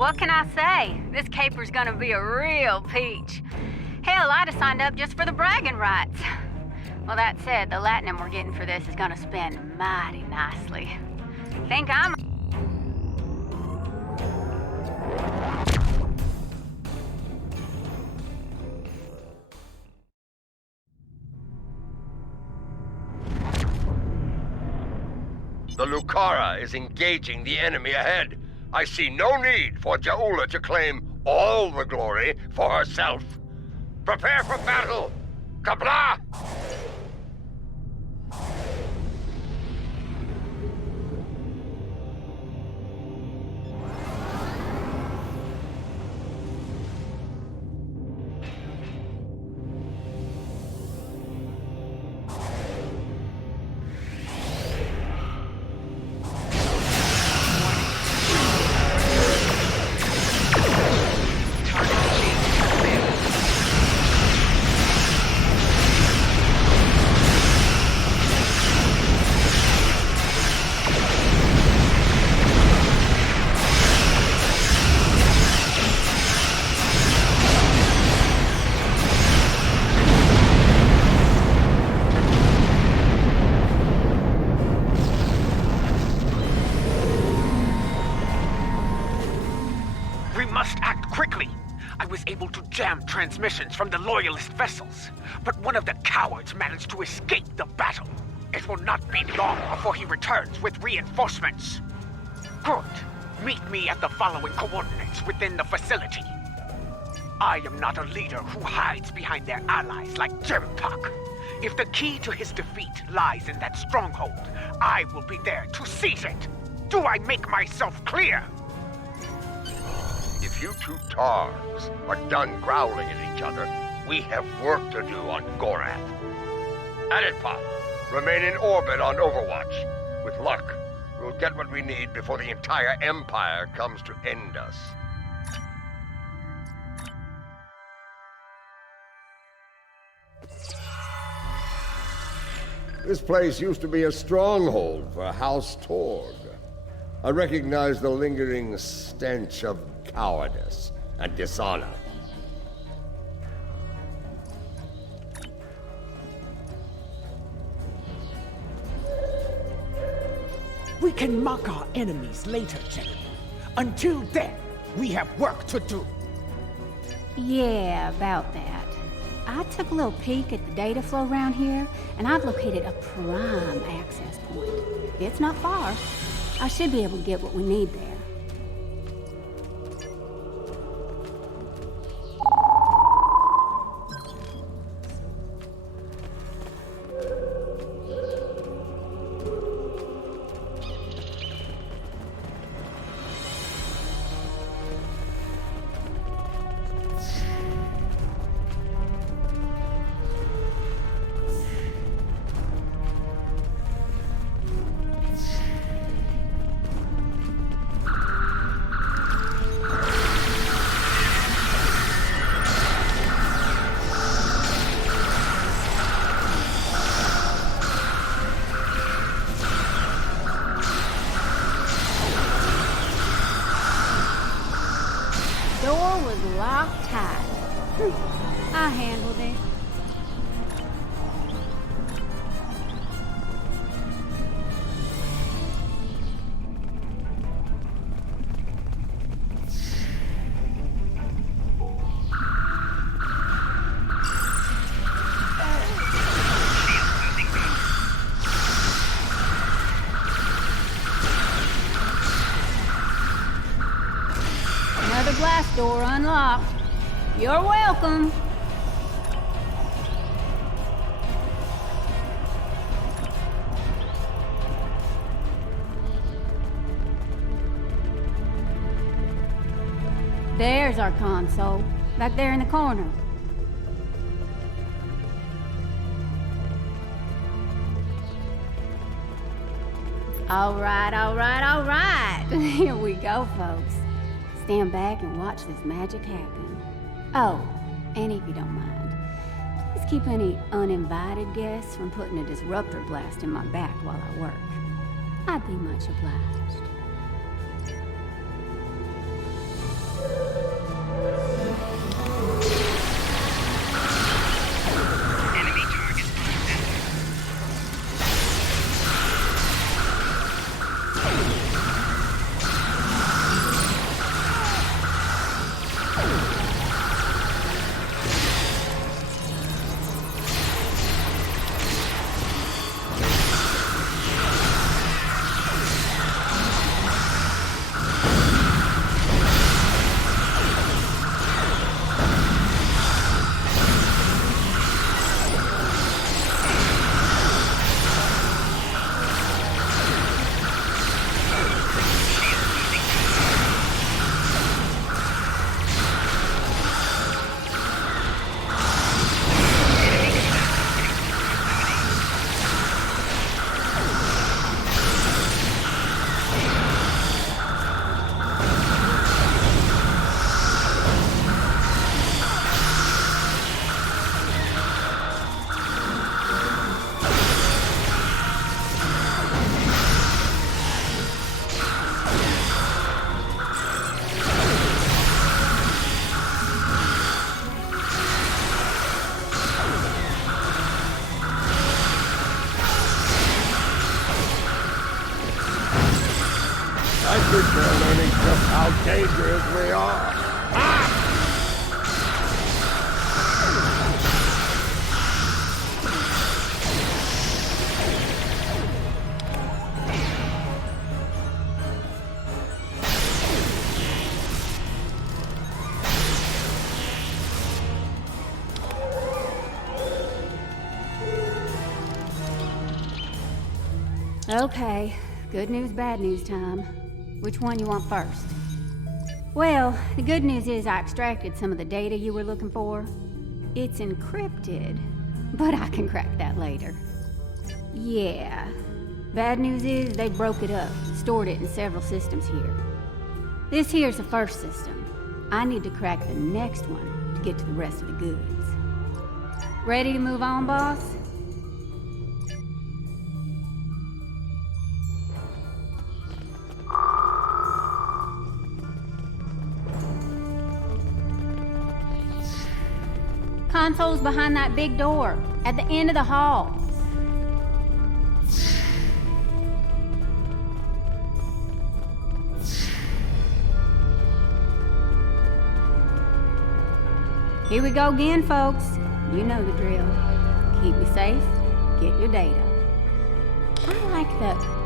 What can I say? This caper's gonna be a real peach. Hell, I'd have signed up just for the bragging rights. Well, that said, the latinum we're getting for this is gonna spend mighty nicely. Think I'm... The Lucara is engaging the enemy ahead. I see no need for Jaula to claim all the glory for herself. Prepare for battle! Kabla! Transmissions from the Loyalist vessels, but one of the cowards managed to escape the battle. It will not be long before he returns with reinforcements. Good. Meet me at the following coordinates within the facility. I am not a leader who hides behind their allies like Jempak. If the key to his defeat lies in that stronghold, I will be there to seize it. Do I make myself clear? If you two Targs are done growling at each other, we have work to do on Gorath. Aditpa, remain in orbit on Overwatch. With luck, we'll get what we need before the entire Empire comes to end us. This place used to be a stronghold for House Torg. I recognize the lingering stench of cowardice and dishonor. We can mock our enemies later, gentlemen. Until then, we have work to do. Yeah, about that. I took a little peek at the data flow around here, and I've located a prime access point. It's not far. I should be able to get what we need there. I handled it. Another blast door unlocked. You're welcome. There's our console, back there in the corner. All right, all right, all right. Here we go, folks. Stand back and watch this magic happen. Oh, and if you don't mind, please keep any uninvited guests from putting a disruptor blast in my back while I work. I'd be much obliged. We're learning just how dangerous we are. Okay, good news, bad news time. Which one you want first? Well, the good news is I extracted some of the data you were looking for. It's encrypted, but I can crack that later. Yeah. Bad news is they broke it up, stored it in several systems here. This here's the first system. I need to crack the next one to get to the rest of the goods. Ready to move on, boss? Console's behind that big door, at the end of the hall. Here we go again, folks. You know the drill. Keep me safe, get your data. I like the...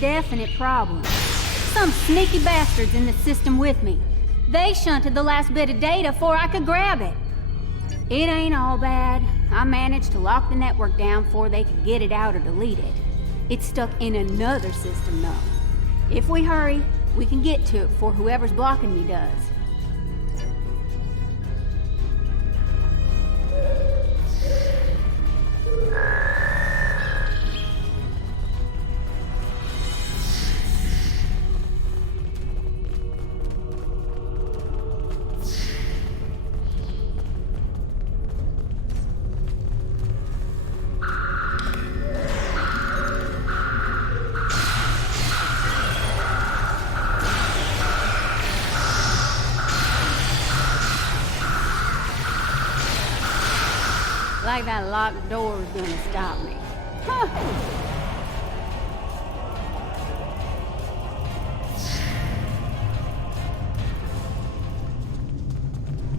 Definite problem. Some sneaky bastards in the system with me. They shunted the last bit of data before I could grab it. It ain't all bad. I managed to lock the network down before they could get it out or delete it. It's stuck in another system, though. If we hurry, we can get to it before whoever's blocking me does. Like that locked door is gonna stop me. Huh.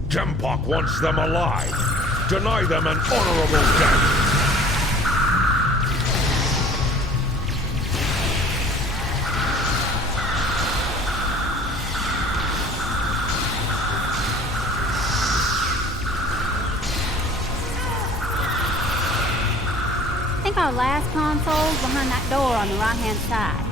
Jempock wants them alive. Deny them an honorable death. I think our last console's behind that door on the right-hand side.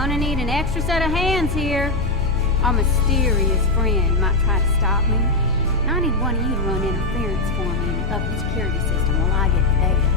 Gonna need an extra set of hands here. Our mysterious friend might try to stop me. And I need one of you to run interference for me and up the security system while I get the data.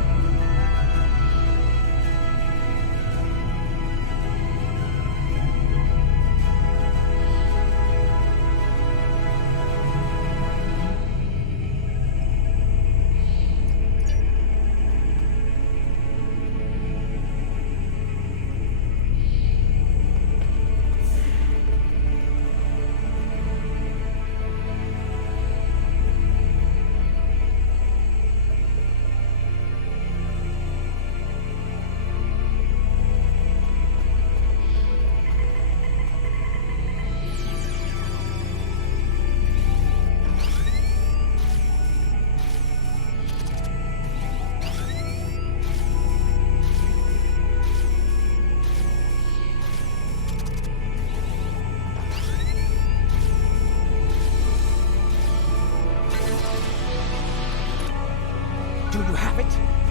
Do you have it?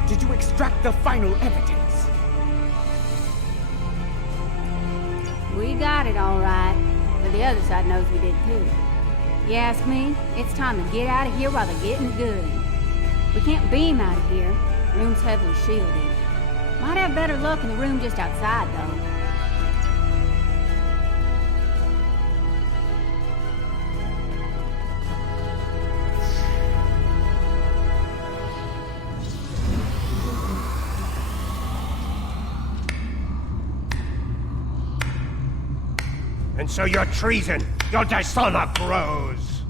Did you extract the final evidence? We got it all right, but the other side knows we did too. You ask me, it's time to get out of here while they're getting good. We can't beam out of here. Room's heavily shielded. Might have better luck in the room just outside, though. And so your treason, your dishonor grows.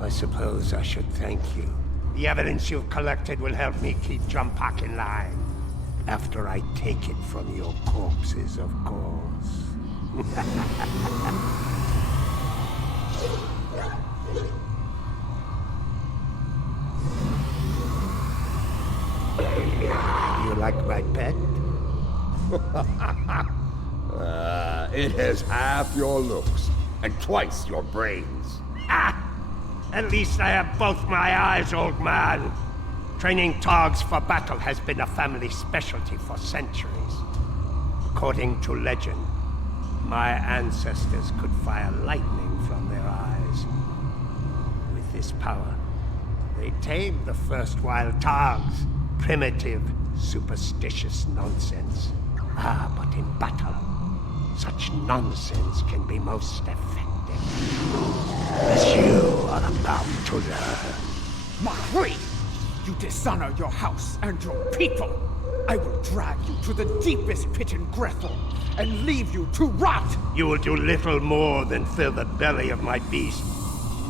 I suppose I should thank you. The evidence you've collected will help me keep Jumpak in line. After I take it from your corpses, of course. You like my pet? It has half your looks and twice your brains. Ah! At least I have both my eyes, old man. Training Togs for battle has been a family specialty for centuries. According to legend, my ancestors could fire lightning from their eyes. With this power, they tamed the first wild Togs. Primitive, superstitious nonsense. Ah, but in battle, such nonsense can be most effective. As you are about to learn. Mahri! You dishonor your house and your people! I will drag you to the deepest pit in Grethel and leave you to rot! You will do little more than fill the belly of my beast,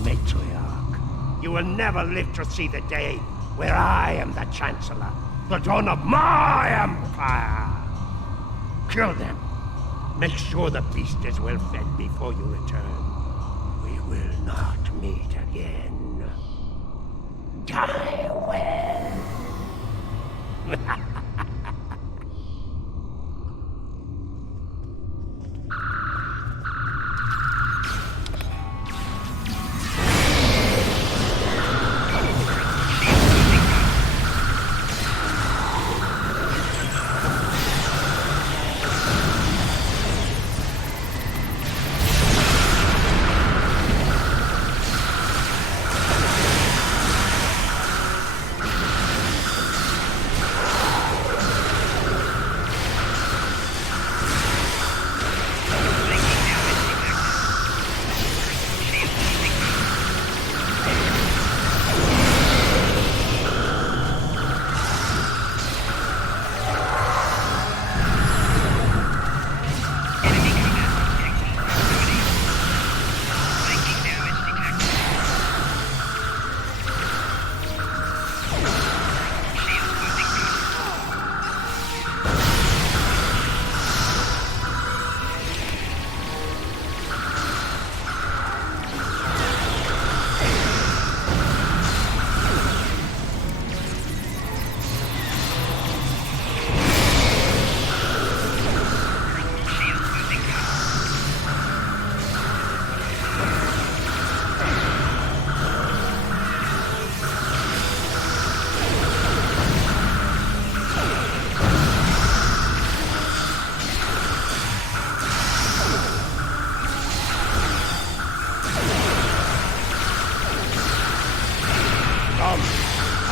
Matriarch. You will never live to see the day where I am the Chancellor, the dawn of my empire. Kill them. Make sure the beast is well fed before you return. We will not meet again. Die well.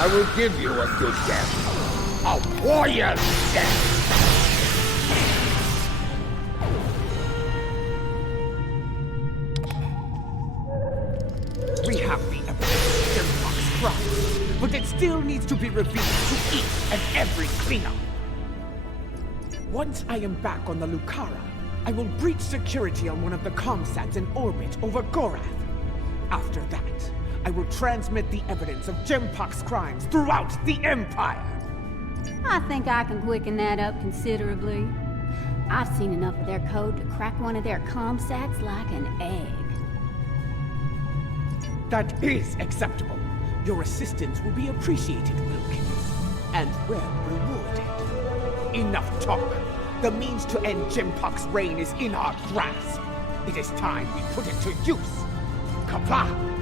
I will give you a good death. A warrior's death. We have the evidence of Jempock's crimes, but it still needs to be revealed to each and every Klingon. Once I am back on the Lucara, I will breach security on one of the comsats in orbit over Gorath. After that, I will transmit the evidence of Jempock's crimes throughout the Empire. I think I can quicken that up considerably. I've seen enough of their code to crack one of their comsats like an egg. That is acceptable. Your assistance will be appreciated, Wilkins, and well rewarded. Enough talk. The means to end Jempock's reign is in our grasp. It is time we put it to use. Kapla!